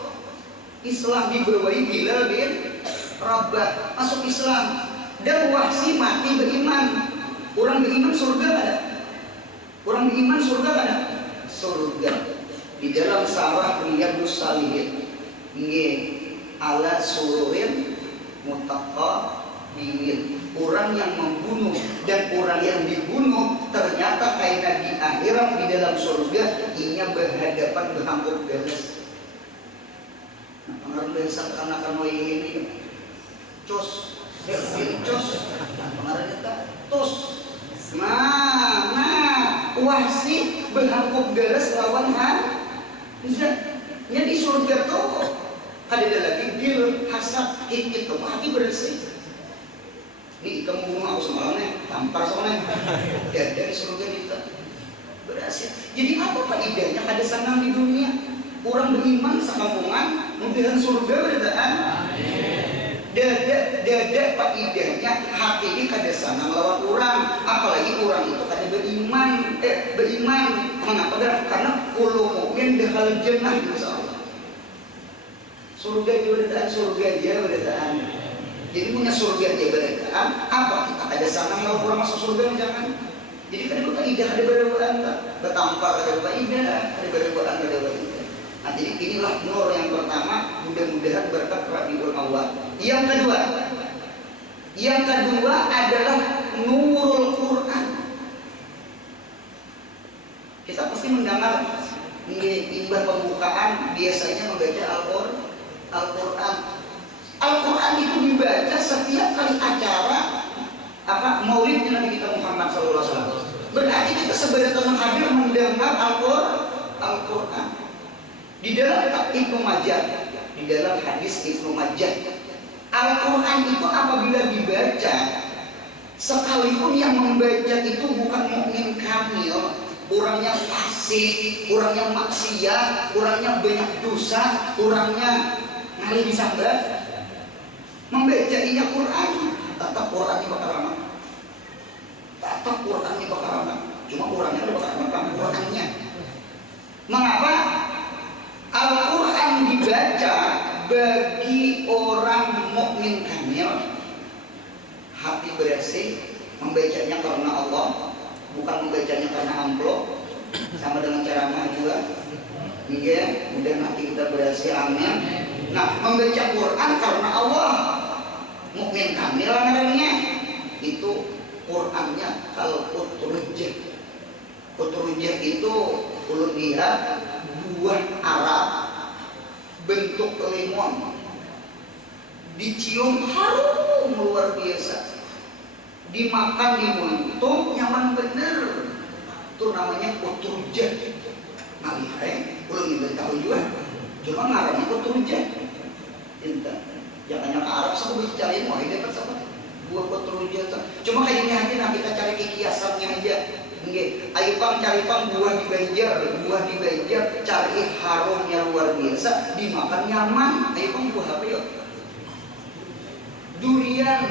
Islam, dibawahi Bilal bin Rabah masuk Islam. Dan Wahsy mati beriman. Orang beriman surga ada? Orang beriman surga ada? Surga. Di dalam Sarah Riyadhus Shalihin, ala sururin mutaqabilin. Orang yang membunuh dan orang yang dibunuh ternyata kainan di akhirat di dalam surga, inya berhadapan berhampur beres. Nah, pengaruh dasar anak-anak ini cos, pengaruh kita tos. Nah, Wahsy berhampur beres lawan jadi surga tuh kada ada lagi gil hasad itu hati bersih. Ini kamu bunuh aku semalamnya, tampar soalnya. Ya dari surga kita berhasil. Jadi apa faedahnya kada senang di dunia? Orang beriman sakampungan, mudahan surga berdaan. Dada faedahnya hati ini kada senang lawan orang, apalagi orang itu kada beriman. Mengapa? Karena kullu mukmin dakhal jannah insyaallah. Surga berdaan, surga aja berdaan. Jadi punya surga aja berdaan. Apa kita kada senang lawan orang masuk surga jangan. Jadi kada faedah, kada berbuat bertampar, kada faedah, kada berbuat, kada faedah. Nah, jadi inilah nur yang pertama, mudah-mudahan berkat Rabiul Awwal. Yang kedua adalah nurul Quran. Kita pasti mendengar imbah pembukaan biasanya membaca Al-Quran. Al-Quran itu dibaca setiap kali acara Maulidnya Nabi kita Muhammad SAW. Berarti kita sebenarnya hadir mendengar Al-Quran. Di dalam Ibnu Majah, di dalam hadis Ibnu Majah, Al-Quran itu apabila dibaca, sekalipun yang membaca itu bukan mukmin kamil, orangnya fasik, orangnya maksiat, orangnya banyak dosa, orangnya ngalih disambat, membaca Quran, tetap Qurannya bakal aman. Tetap Qurannya bakal aman. cuma orangnya ada Mekah Qurannya. Mengapa? Al-Quran dibaca bagi orang mukmin kamil, hati bersih, membacanya karena Allah, bukan membacanya karena amplop, sama dengan ceramah juga. Iya, kemudian hati kita bersih, amin. Nah, membaca Quran karena Allah, mukmin kamil namanya. Itu Qurannya kalau utrujah. Utrujah itu ulun lihat buah Arab bentuk limon, dicium harum luar biasa, dimakan di mulut nyaman bener. Itu namanya utrujah. Nah, belum diberitahu juga, cuma ngarangnya utrujah. Jangan ke Arab sama bisa cari mau ini apa buah utrujah. Cuma kayak ini hati, nah kita cari kiasannya aja. Nggih, ayo pang cari pang buah di Banjar, cari harumnya luar biasa, dimakan nyaman. Ayo pang buah apa yuk? Durian,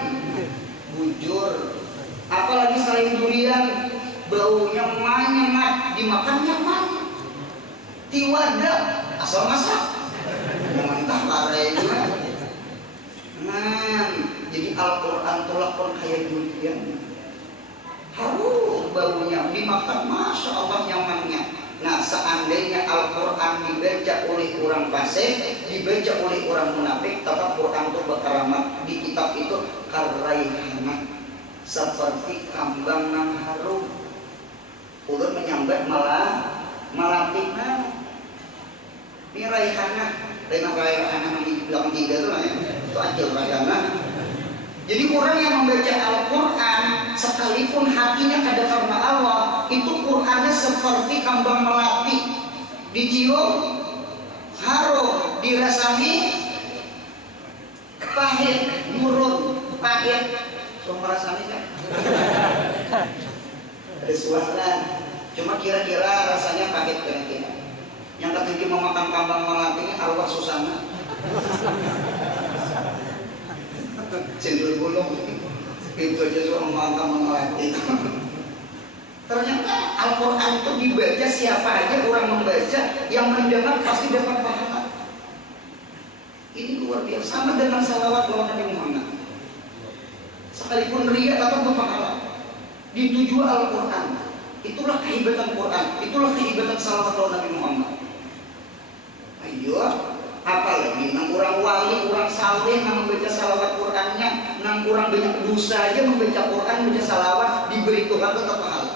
bujur. Apalagi selain durian, baunya menyengat, dimakan nyaman. Tiwada, asal masak, mentah lare juga. Nah, jadi Al-Quran tolak pun kayak durian. Harum baunya, dimakan masya Allah nyamannya. Nah, seandainya Al-Quran dibaca oleh orang fasik, dibaca oleh orang munafik, tetap Quran itu berkeramat. Di kitab itu karaihana, seperti kambang nang harum. Ulun menyambat malah malatikna. Ini raihana, raihana di belakang tiga itu lah ya. Itu aja raihana. Jadi orang yang membaca Al-Quran sekalipun hatinya ada karena Allah, itu Qurannya seperti kambang melati, dicium harum, dirasani pahit, murun, pahit. So merasani kan? Ada suara. Cuma kira-kira rasanya pahit kira-kira. Yang ketika memakan kambang melati ini arwah Susana. Cendol bolong itu aja seorang mangkam melati. Ternyata Al-Quran itu dibaca siapa aja orang membaca, yang mendengar pasti dapat pahala. Ini luar biasa. Sama dengan salawat lawan Nabi Muhammad, sekalipun ria tetap berpahala. Dituju Al-Quran. Itulah kehebatan Quran, itulah kehebatan salawat lawan Nabi Muhammad. Ayo, apalagi nang orang wali, orang saleh nang membaca salawat Qurannya, nang orang banyak dosa aja membaca Quran, membaca salawat, diberi Tuhan tetap pahala.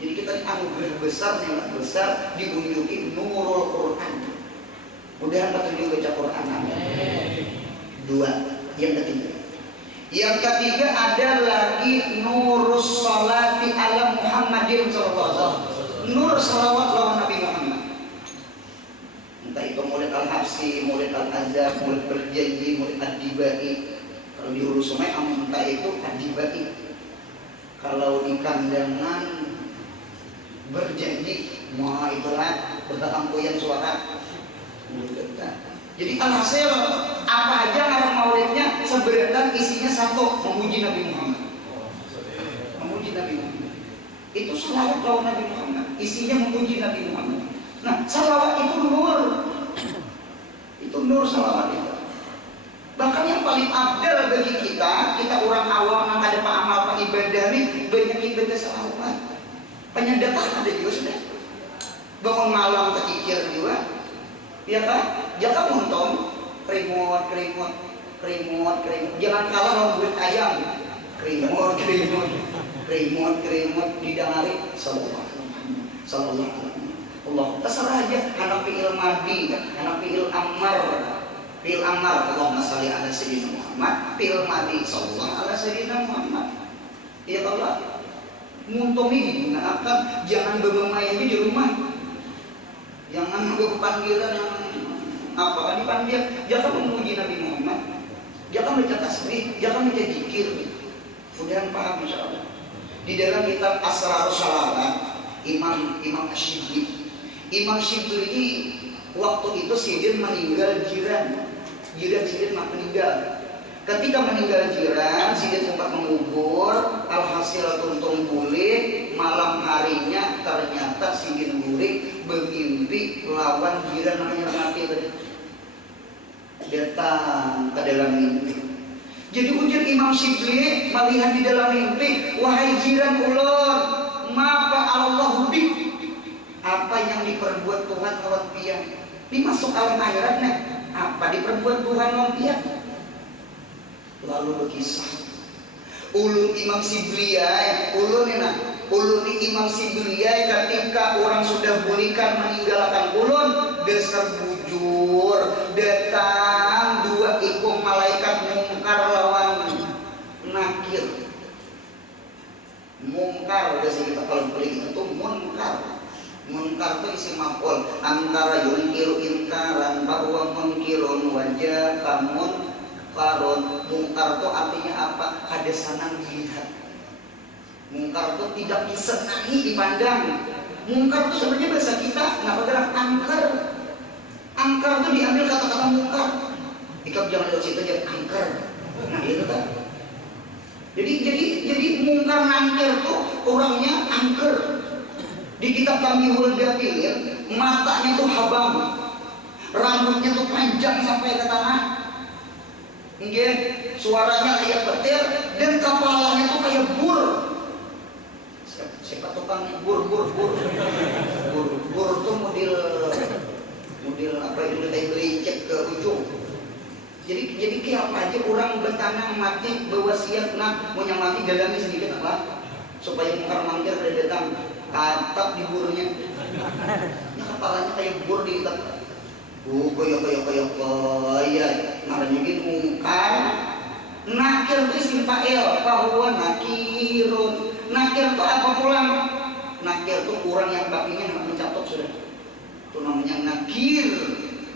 Jadi kita anugerah besar, nikmat besar, diunjuki nurul Quran. Mudah-mudahan petunjuk baca Quran. Dua, yang ketiga. Yang ketiga ada lagi nurus salati ala Muhammadin sallallahu alaihi wasallam. Nur salawat lawan Nabi Muhammad. Entah itu murid Al-Habsi, murid Al-Azhar, murid Berjanji, murid Ad-Dibai. Kalau di hulu sungai, entah itu Ad-Dibai. Kalau di kandangan Berjanji, wah itulah bertangkuyan suara. Jadi alhasil apa aja ngarang maulidnya sebenarnya isinya satu, memuji Nabi Muhammad. Memuji Nabi Muhammad. Itu salawat lawan Nabi Muhammad, isinya memuji Nabi Muhammad. Nah, salawat itu nur. Itu nur salawat itu. Bahkan yang paling abdal bagi kita orang awam yang ada pak amal, pak ibadah ini, banyak ibadah salawat. Penyedekah ada juga sudah. Bangun malam terkikir juga, ya kan? Jangan untung, kerimut. Jangan kalah sama duit ayam. Kerimut, didangari. Sallallahu. Allah terserah aja. Anak fi'il madi, anak fi'il ammar. Fi'il ammar, Allahumma sholli ala sayyidina Muhammad. Fi'il madi, sallallahu ala sayyidina Muhammad. Ya Allah. Muntomi digunakan, jangan bermain di rumah, jangan berpanggilan yang apa dipanggil, jangan memuji Nabi Muhammad, jangan baca tasbih, jangan baca zikir. Mudah-mudahan paham insyaallah. Di dalam kitab Asrarus Salawat, Imam Ash-Shibli, Imam Shibli waktu itu Sidin meninggal jiran meninggal. Ketika meninggal jiran, Sidin sempat mengubur, alhasil tuntung kulit, malam harinya ternyata si jin burik bermimpi lawan jiran namanya mati tadi. Datang ke dalam mimpi. Jadi ujar Imam Syibli melihat di dalam mimpi, wahai jiran ulun, mapa Allah bik, apa yang diperbuat Tuhan lawan pian? Ini masuk alam akhirat nih. Apa diperbuat Tuhan lawan pian? Lalu berkisah. Ulun Imam Syibli ulun Imam Syibli ketika orang sudah bunikan meninggalkan ulun, dasar bujur datang dua ikut malaikat mungkar lawan nakir. Mungkar udah sih kita kalau beli itu munkar. Munkar itu isim maf'ul antara yunkiru inkaran bahwa mengkirun wajah kamun karon. Mungkar itu artinya apa? Kada senang dilihat. Mungkar itu tidak disenangi dipandang. Mungkar itu sebenarnya bahasa kita nggak bergerak angker. Angker itu diambil kata-kata mungkar. Ikap jangan lewat situ aja angker. Nah itu kan. Jadi mungkar nangker itu orangnya angker. Di kitab Tamyihul Daqiq matanya tuh habang, rambutnya tuh panjang sampai ke tanah. Suaranya kayak petir dan kepalanya tuh kayak bur. Siapa tukang bur tuh model apa itu kayak belicet ke ujung. Jadi kayak apa aja orang bertanam mati bawa siap nak mau mati dalami sedikit apa supaya mungkar mangkir pada datang tatap di burnya. Ini kepalanya kayak bur di ikat. Kayak namanya gitu mungkar. Nakir itu isim fa'il, bahwa nakirun. Nakir itu apa pulang? Nakir itu orang yang bakinya hendak mencatok sudah. Itu namanya nakir,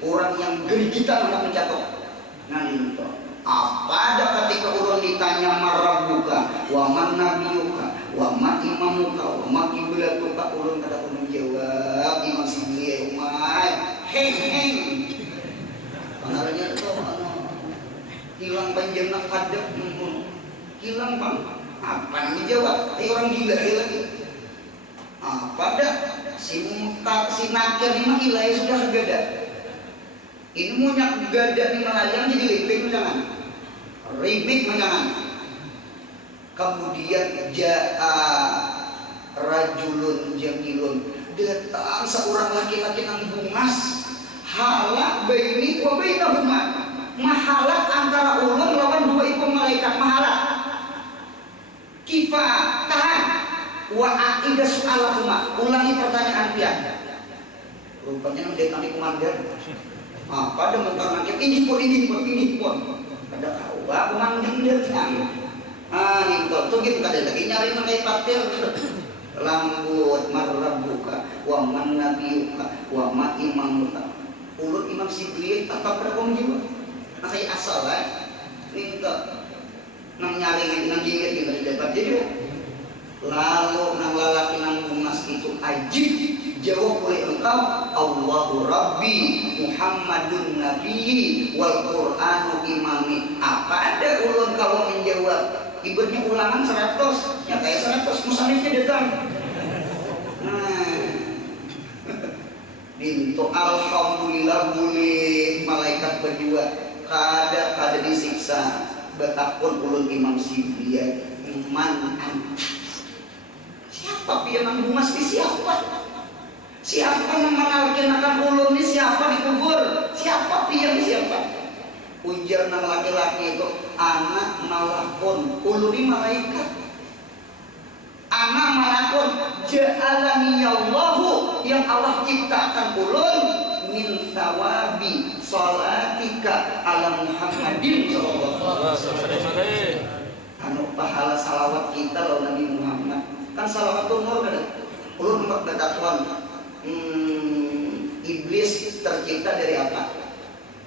orang yang gerigitan hendak mencatok. Nah itu apa ada ketika orang ditanya marabuka, wa man nabiyuka, wa ma imamuka, wa ma kiblatuka, orang kada menjawab Imam Syibli umay. Heng. Pengarangnya itu hilang panjangnya kadep hilang bang. Apa yang dijawab? Orang gila lagi. Apa dah? Si nakir ini mah gila sudah gada. Ini mau nyak gada di Malayan jadi lipik jangan. Ribik jangan. Kemudian ja'a rajulun jamilun, datang seorang laki-laki yang bungas. Halak baini wa bainahuma, mahalak antara ulun lawan dua ikut malaikat. Mahalak kifa tahan wa aida su'alahuma, ulangi pertanyaan pian. Rupanya mendekat di komandan. Apa ada mentang nakir ini pun ada kawa komandan datang. Ini tuh gitu kada lagi nyari mengenai patir. Lambut marrabuka wa man nabiyuka wa ma imamuka. Ulun Imam Syibli tetap berkom jiwa. Nah kayak asal minta nang nyari nang gigit gitu di depan jadi. Lalu nang lalaki nang bungas itu ajib jawab oleh engkau, Allahu Rabbi Muhammadun Nabi wal Qur'anu imami. Apa ada ulun kau menjawab? Ibaratnya ulangan 100, ya kayak 100 musannifnya datang. Nah, Dinto alhamdulillah boleh malaikat berdua kada disiksa. Betapun ulun Imam Syibli man. Siapa yang bungas di siapa? Siapa yang menalkinkan ulun ini siapa dikubur? Siapa yang siapa? Ujar nang laki-laki itu anak malakun, ulun ini malaikat. Anak malakun ja'alani Allahu, yang Allah ciptakan ulun min thawabi sholatika ala Muhammadin sallallahu alaihi wasallam. Anu pahala salawat kita lawan Nabi Muhammad. Kan salawat umur kada. Ulun berkatakan iblis tercipta dari apa?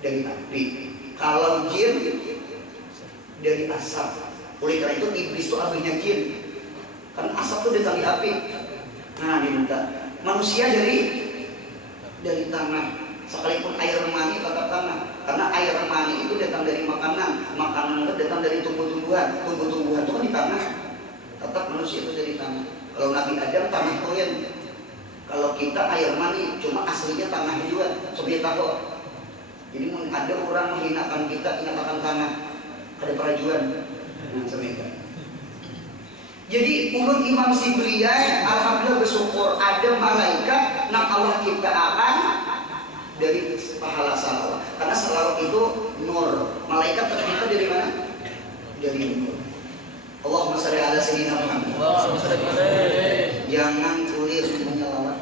Dari api. Kalau jin dari asap. Oleh karena itu iblis itu abinya jin. Karena asap itu datang dari api. Nah diminta manusia dari tanah. Sekalipun air mani tetap tanah. Karena air mani itu datang dari makanan. Makanan itu datang dari tumbuh-tumbuhan. Tumbuh-tumbuhan itu kan di tanah. Tetap manusia itu dari tanah. Kalau Nabi Adam tanah koyen, kalau kita air mani, cuma aslinya tanah juga. Sobat tahu. Jadi ada orang menghinakan kita, nyatakan tanah, ada perajuan. Jadi ulun Imam Sibriya, alhamdulillah bersyukur ada malaikat yang Allah ciptakan dari pahala salawat. Karena salawat itu nur. Malaikat tercipta dari mana? Dari nur. Allahumma shalli ala sayyidina Muhammad. Jangan kulir menyalawat.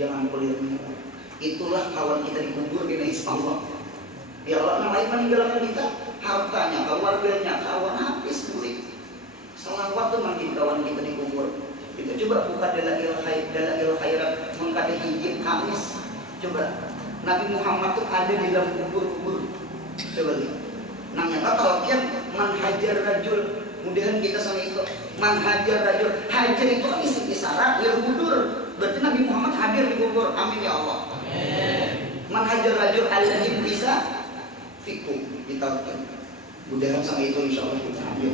Jangan kulir menyalawat. Itulah kawan kita dikubur di Nais Allah. Ya Allah, namanya meninggalkan kita, hartanya, keluarganya, kawan habis murid. Salawat tuh makin kawan kita dikubur. Kita coba buka dalail khairat mengkade hijib Kamis. Coba Nabi Muhammad tuh ada di dalam kubur-kubur. Coba lihat. Namanya kalau kian manhajar rajul. Mudahan kita sama itu manhajar rajul. Hajar itu kan isim isyarat ya kudur. Berarti Nabi Muhammad hadir di kubur. Amin ya Allah. Manhajar rajul alladzi bisa fikum ditaukan. Mudahan sama itu insyaallah kita ambil.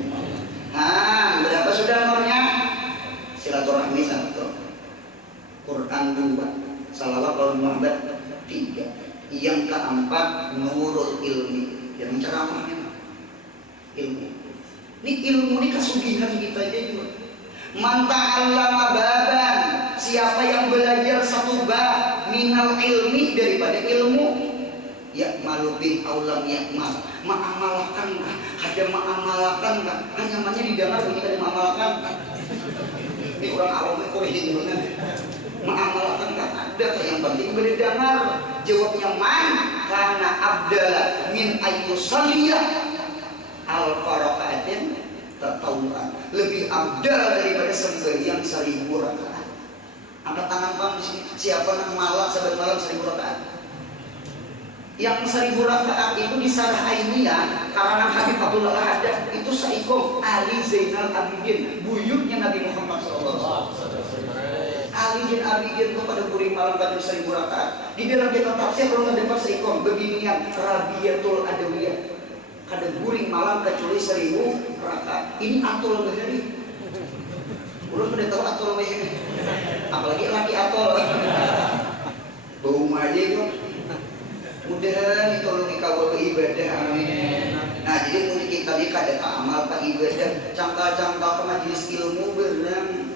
Nah, berapa sudah nomornya? Silaturahmi 1, Quran 2, salawat Nabi Muhammad 3. Yang keempat nurul ilmi. Yang ceramahnya ilmu. Ini ilmu ini kasugihan kita aja juga. Man ta'allama baban, siapa yang belajar satu bab minal ilmi daripada ilmu, ya malubih aulam yakmal, mengamalkan ada mengamalkan hanya didengar begitu ada mengamalkan. Ini orang awam Quraisy banget. Mengamalkan kan ada, yang penting berdengar. Jawabnya man karena abdala min ayyusalliyah al-faraqatin tatawuan, lebih abdal daripada sembahyang 1000 rakaat. Angkat tangan bang di sini. Siapa yang malam sabat malam 1000 rakaat? Yang 1000 rakaat itu di Sarah Ainiyah karangan Habib Abdullah Al-Haddad itu Saikom Ali Zainal Abidin, buyutnya Nabi Muhammad SAW. Ali bin Abidin itu pada buring malam pada 1000 rakaat. Di dalam kitab tafsir kalau nggak dapat Saikom beginian Rabiatul Adawiyah. Ada buring malam kecuali 1000 rakaat. Ini atul bahari. Ulun udah tahu atul bahari. Apalagi laki atul. Bau aja itu. Mudah ditolong dikawal ke ibadah, amin. Nah jadi mungkin kita ini kada amal ke ibadah, cangkal-cangkal ke majelis ilmu berang.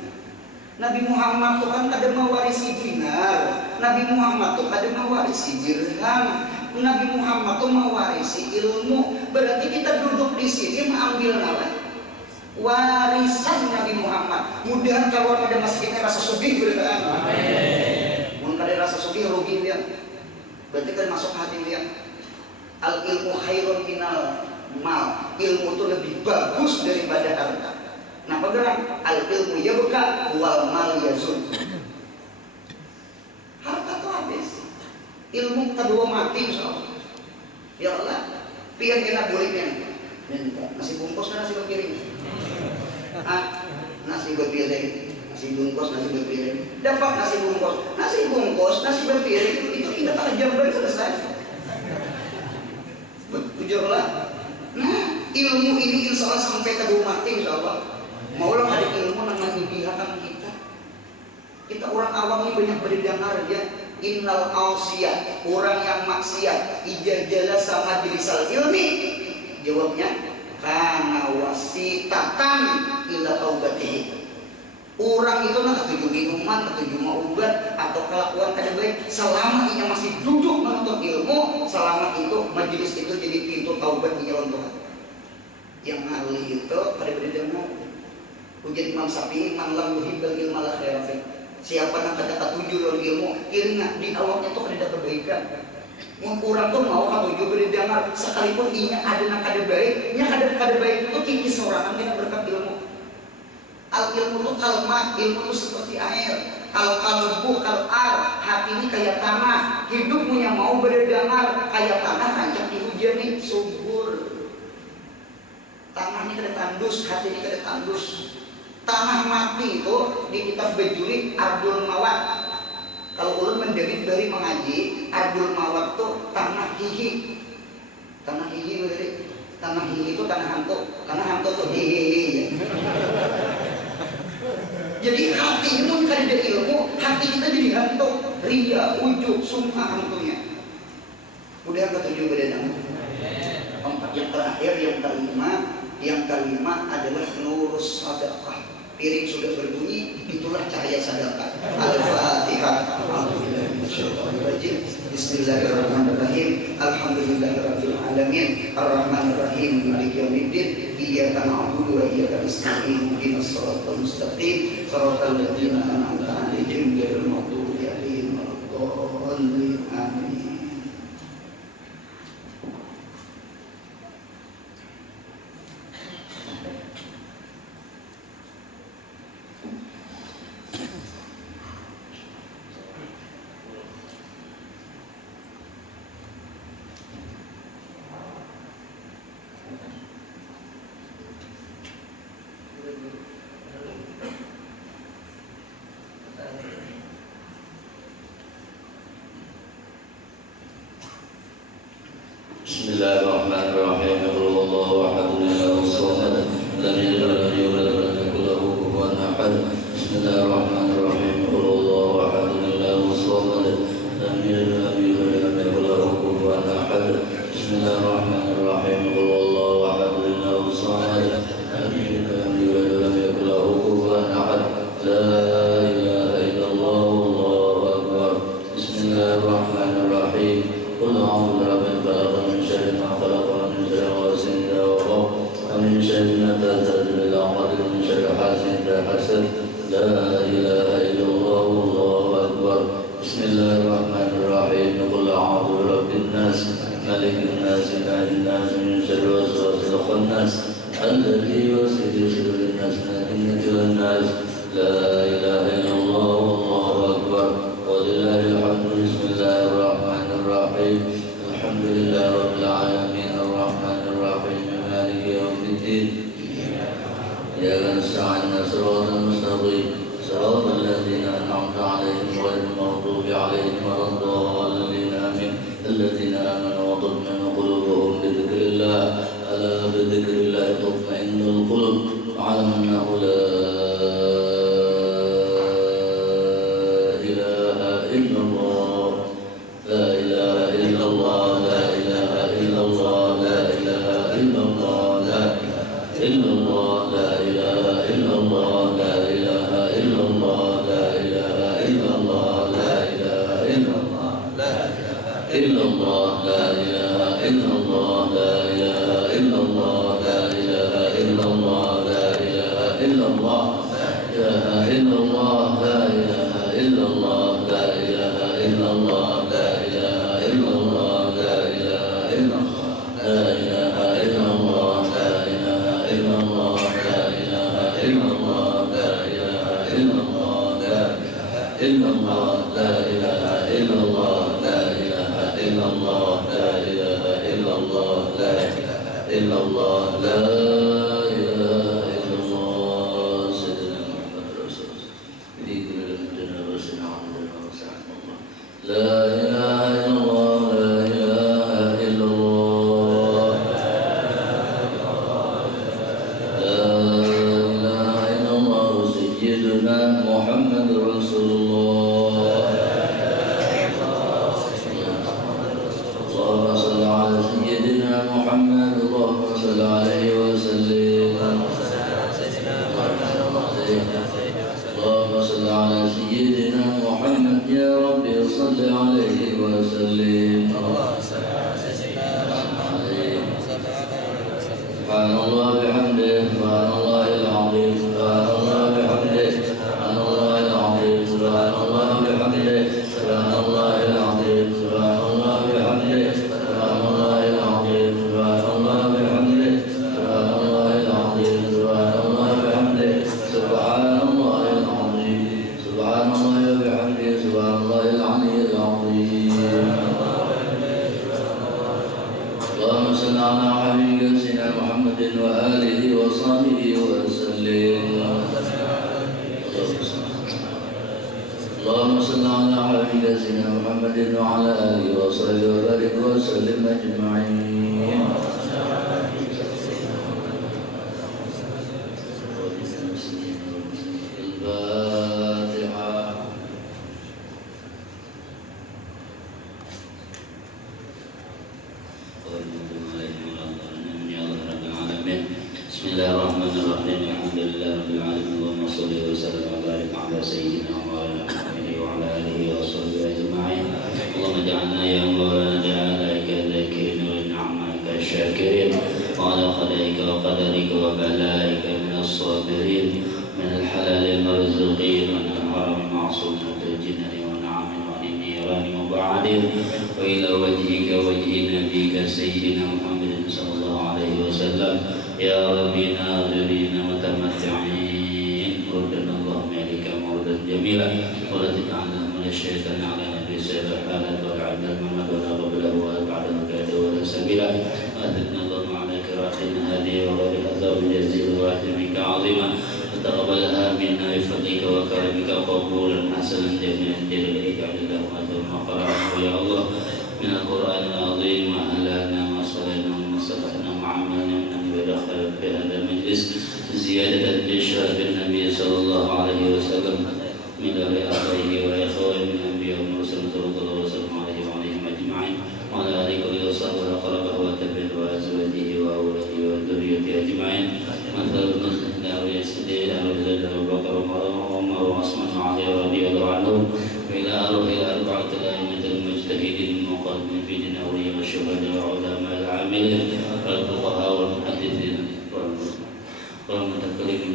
Nabi Muhammad tuh kan kada mewarisi dinar, Nabi Muhammad tuh kada mewarisi dirham, Nabi Muhammad tuh mewarisi ilmu. Berarti kita duduk di sini mengambil warisan Nabi Muhammad. Mudah kalau ada masjidnya rasa sugih berang. Amin. Mun kada rasa sugih rugi dia. Berarti kan masuk hati dia. Al ilmu khairun minal mal. Ilmu itu lebih bagus daripada harta. Nah bergerak al ilmu ya buka wal mal yazul. Harta tuh habis. Ilmu kedua mati insyaallah. Ya Allah, pian kena boleh pian. Nasi bungkus kan nasi berpiring. Nasi berpiring. Nasi bungkus, nasi berpiring. Dapat nasi bungkus, nasi berpiring itu indah tak jam dan selesai. Bujurlah. Nah, ilmu ini insya Allah sampai kedua mati insya Allah. Maulah ada ilmu yang mengibihakan kita. Kita orang awam ini banyak berdengar dia. Innal ausiyah, orang yang maksiat, ijajala sama dirisal ilmi. Jawabnya, kana wasitatan ila taubatihi. Orang itu nak ketujuh minuman, ketujuh obat atau kelakuan kada baik, selama ia masih duduk menuntut ilmu, selama itu majelis itu jadi pintu taubat di jalan Tuhan. Yang ahli itu pada berdengar. Ujian Imam Syafi'i, man lam yuhibbal ilma la khaira fi. Siapa yang kada ketujuh dalam ilmu, ingat di awalnya itu kada kebaikan. Orang tuh mau ketujuh berdengar sekalipun inya ada nak kada baik, nya kada baik itu kikis sorangan dengan berkat ilmu. Al ilmu itu kalmah, ilmu itu seperti air. Al kalbu kal ar, hati ini kayak tanah. Hidupmu yang mau berdengar kayak tanah rancak di hujan nih subur. Tanah ini kada tandus, hati ini kada tandus. Tanah mati itu di kitab Bajuri Ardul Mawat. Kalau ulun mendemit dari mengaji Ardul Mawat itu tanah hihi. Tanah hihi berarti tanah hihi itu tanah hantu. Karena hantu tuh hihi. Jadi hati mun kada ilmu, hati kita jadi hantu, ria, ujub, sum'ah hantunya. Udah ketujuh bedenang. Empat yang terakhir, yang kelima adalah nurus sadaqah. Piring sudah berbunyi, itulah cahaya sedekah. Al-Fatihah. Bismillahirrahmanirrahim. Alhamdulillahirabbil alamin. Arrahmanir rahim. Maliki yaumiddin. Iyyaka na'budu wa iyyaka nasta'in. Ihdinas siratal mustaqim. Siratal ladzina an'amta 'alaihim ghairil maghdubi 'alaihim waladdallin. Amin. Bismillahirrahmanirrahim. Allahu ahad, Allahu samad, lam yalid wa lam yulad wa lam yakul lahu kufuwan ahad. Bismillahirrahmanirrahim. Allahu ahad, Allahu samad, lam yalid wa lam yulad wa lam yakul lahu kufuwan ahad. Bismillahirrahmanirrahim. Allahu ahad, Allahu samad, lam yalid wa lam yulad wa lam yakul lahu kufuwan ahad. La ilaha illallah, Allahu akbar. Bismillahirrahmanirrahim. Qul a'udzu birabbil falaq, min syarri ma khalaq, wa min syarri ghasiqin idza waqab, wa min syarri nafathati fil 'uqad, wa min syarri hasidin idza hasad. La ilaha illallah, Allahu akbar. Bismillahirrahmanirrahim. Qul a'udzu birabbin nas, malikin nas, ilahin nas, min syarri waswasil khannas, alladzi yuwaswisu fi sudurin nas, min sharrin nas. La ilaha illallah, Allahu akbar. Walillahil hamdu. Bismillahirrahmanirrahim. Alhamdulillahi rabbil alamin, arrahmanir rahim, maliki yaumiddin. Iyyaka nasta'in, siratal mustaqim, siratal ladzina an'amta 'alaihim ghairil maghdubi 'alaihim waladdallin. Amin. Alladzina amanu wa tatma'innu qulubuhum bi dzikrillah, ala bi dzikrillah tatma'innul qulub. Wa'lam annahu la Bye. سيدنا محمد صلى الله عليه وسلم يا ربي ناظرين متمتعين ردنا اللهم إليك مردا جميلا ولا تجعلنا من الشيطان على نبي سيد الحالات والعبد الممد ولا قبله ولا بعده كيد ولا سبيلا وأثبتنا اللهم على قراءتنا هذه وغير هذا وبجزيل الواحد منك عظيما وتقبلها منا بفضلك وكرمك قبولا حسنا جميعا إليك على اللهم ثم قرأناه يا الله من القرآن العظيم وأهلنا ما صلينا وما صلحنا وعملنا من أن يدخل في هذا المجلس زيادة بشرى النبي صلى الله عليه وسلم من آبائه وإخوانه من الأنبياء والمرسلين صلى الله وسلم عليه وعليهم أجمعين وعلى آله وصحبه وأقربه وتبعه وأزواجه وأولاده وذريته أجمعين مثل المسلمين أولياء الصديق أولياء أبو بكر وعمر وعثمان وعلي رضي الله عنهم وإلى أروح الأربعة الأئمة المجتهدين المقدمين في دين أولياء والشهداء وعلماء العاملين والفقهاء والمحدثين والمتكلمين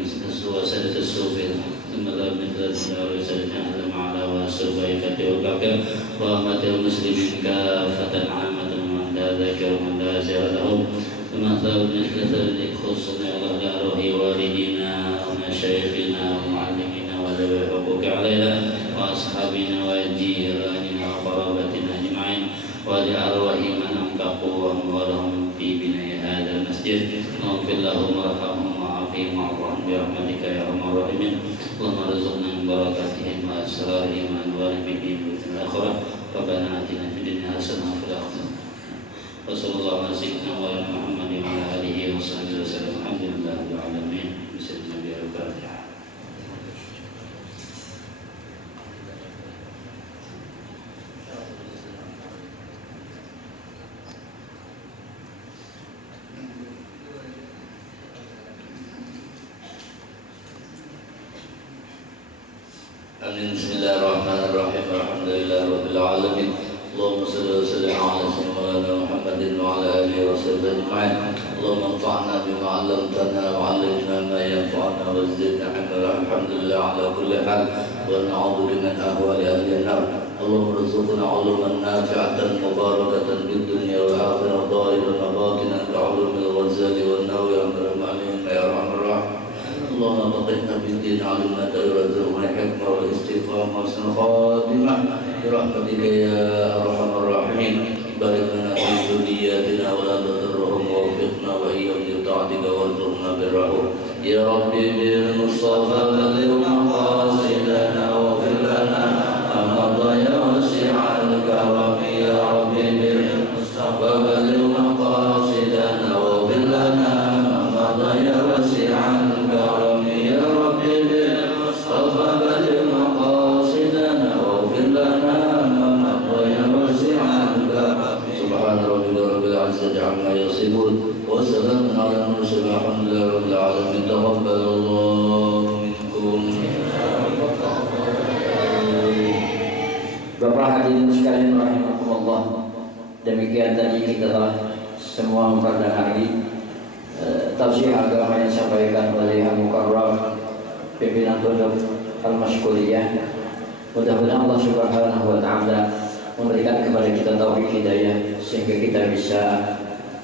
وسادة الصوفية ثم لا مثل الدنيا وسادة أهل معلا والسوفية والبكر وأمة المسلمين كافة عامة ومن لا ذكر ومن لا زر لهم ثم ثابت مثل ذلك خصنا الله لأروح والدينا ومشايخنا ومعلمينا وذوي الحقوق علينا وأصحابنا وجيراننا وقرابتنا أجمعين ولأرواح من أنفقوا وأموالهم في بناء هذا المسجد واغفر لهم وارحمهم وعافهم واعف عنهم برحمتك يا أرحم الراحمين اللهم ارزقنا من بركاتهم وأسرارهم وأنوارهم في الدنيا والآخرة ربنا آتنا في الدنيا حسنة وفي الآخرة وصلى الله على سيدنا محمد وعلى آله وصحبه وسلم الحمد لله رب العالمين بسم الله الفاتحة. Bismillahirrahmanirrahim. Alhamdulillahirabbil alamin. Allahumma shalli wa sallim ala sayyidina Muhammadin wa ala alihi wa sahbihi ajma'in. Allahumma anfa'na bima 'allamtana wa 'allimna ma yanfa'una wa zidna 'ilma. Alhamdulillah ala kulli hal wa na'udzu bika min ahwali ahli an-nar. Allahumma arzuqna 'uluman nafi'atan mubarakatan fid dunya wal akhirah dhahiran wa batinan ka'ulumil ghazali wan nawawi wa ya arhamar rahimin. اللهم فقهنا في الدين علمنا وارزقنا الحكمة والاستقامة وحسن الخاتمة برحمتك يا أرحم الراحمين. بارك لنا في ذرياتنا ولا تضرهم ووفقنا وإياهم لطاعتك وارزقنا برهم يا ربي بالمصطفى بلغ مقاصدنا واغفر لنا ما مضى يا واسع الكرم يا ربي بالمصطفى بلغ مقاصدنا واغفر لنا ما مضى يا واسع الكرم يا ربي بالمصطفى بلغ مقاصدنا واغفر لنا ما مضى يا واسع الكرم سبحان ربك رب العزة عما يصفون وسلام على المرسلين والحمد لله رب العالمين. تقبل الله منكم. Bapak hadirin sekalian rahimakumullah, demikian tadi kita telah semua memperdengarkan tafsir agama yang disampaikan oleh Al-Mukarram pimpinan Pondok Al-Mashkuriyah. Mudah-mudahan Allah Subhanahu wa taala memberikan kepada kita taufik hidayah sehingga kita bisa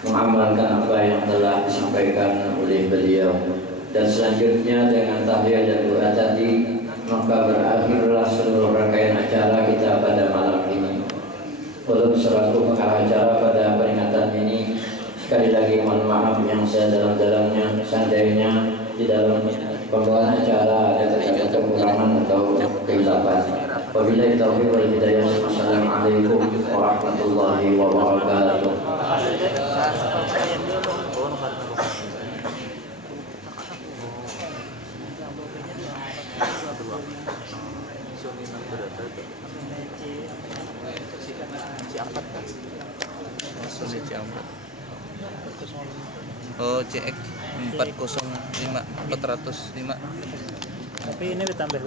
mengamalkan apa yang telah disampaikan oleh beliau. Dan selanjutnya dengan tahiyat dan doa tadi, maka berakhirlah seluruh rangkaian acara kita pada malam ini. Untuk selaku pengarah acara pada peringatan ini, sekali lagi mohon maaf yang sedalam-dalamnya. Seandainya di dalam pembawaan acara ada terdapat kekurangan atau keilapan. Wabillahi taufiq wal hidayah. Wassalamualaikum warahmatullahi wabarakatuh. Oh, CX 405 405. Tapi ini ditambah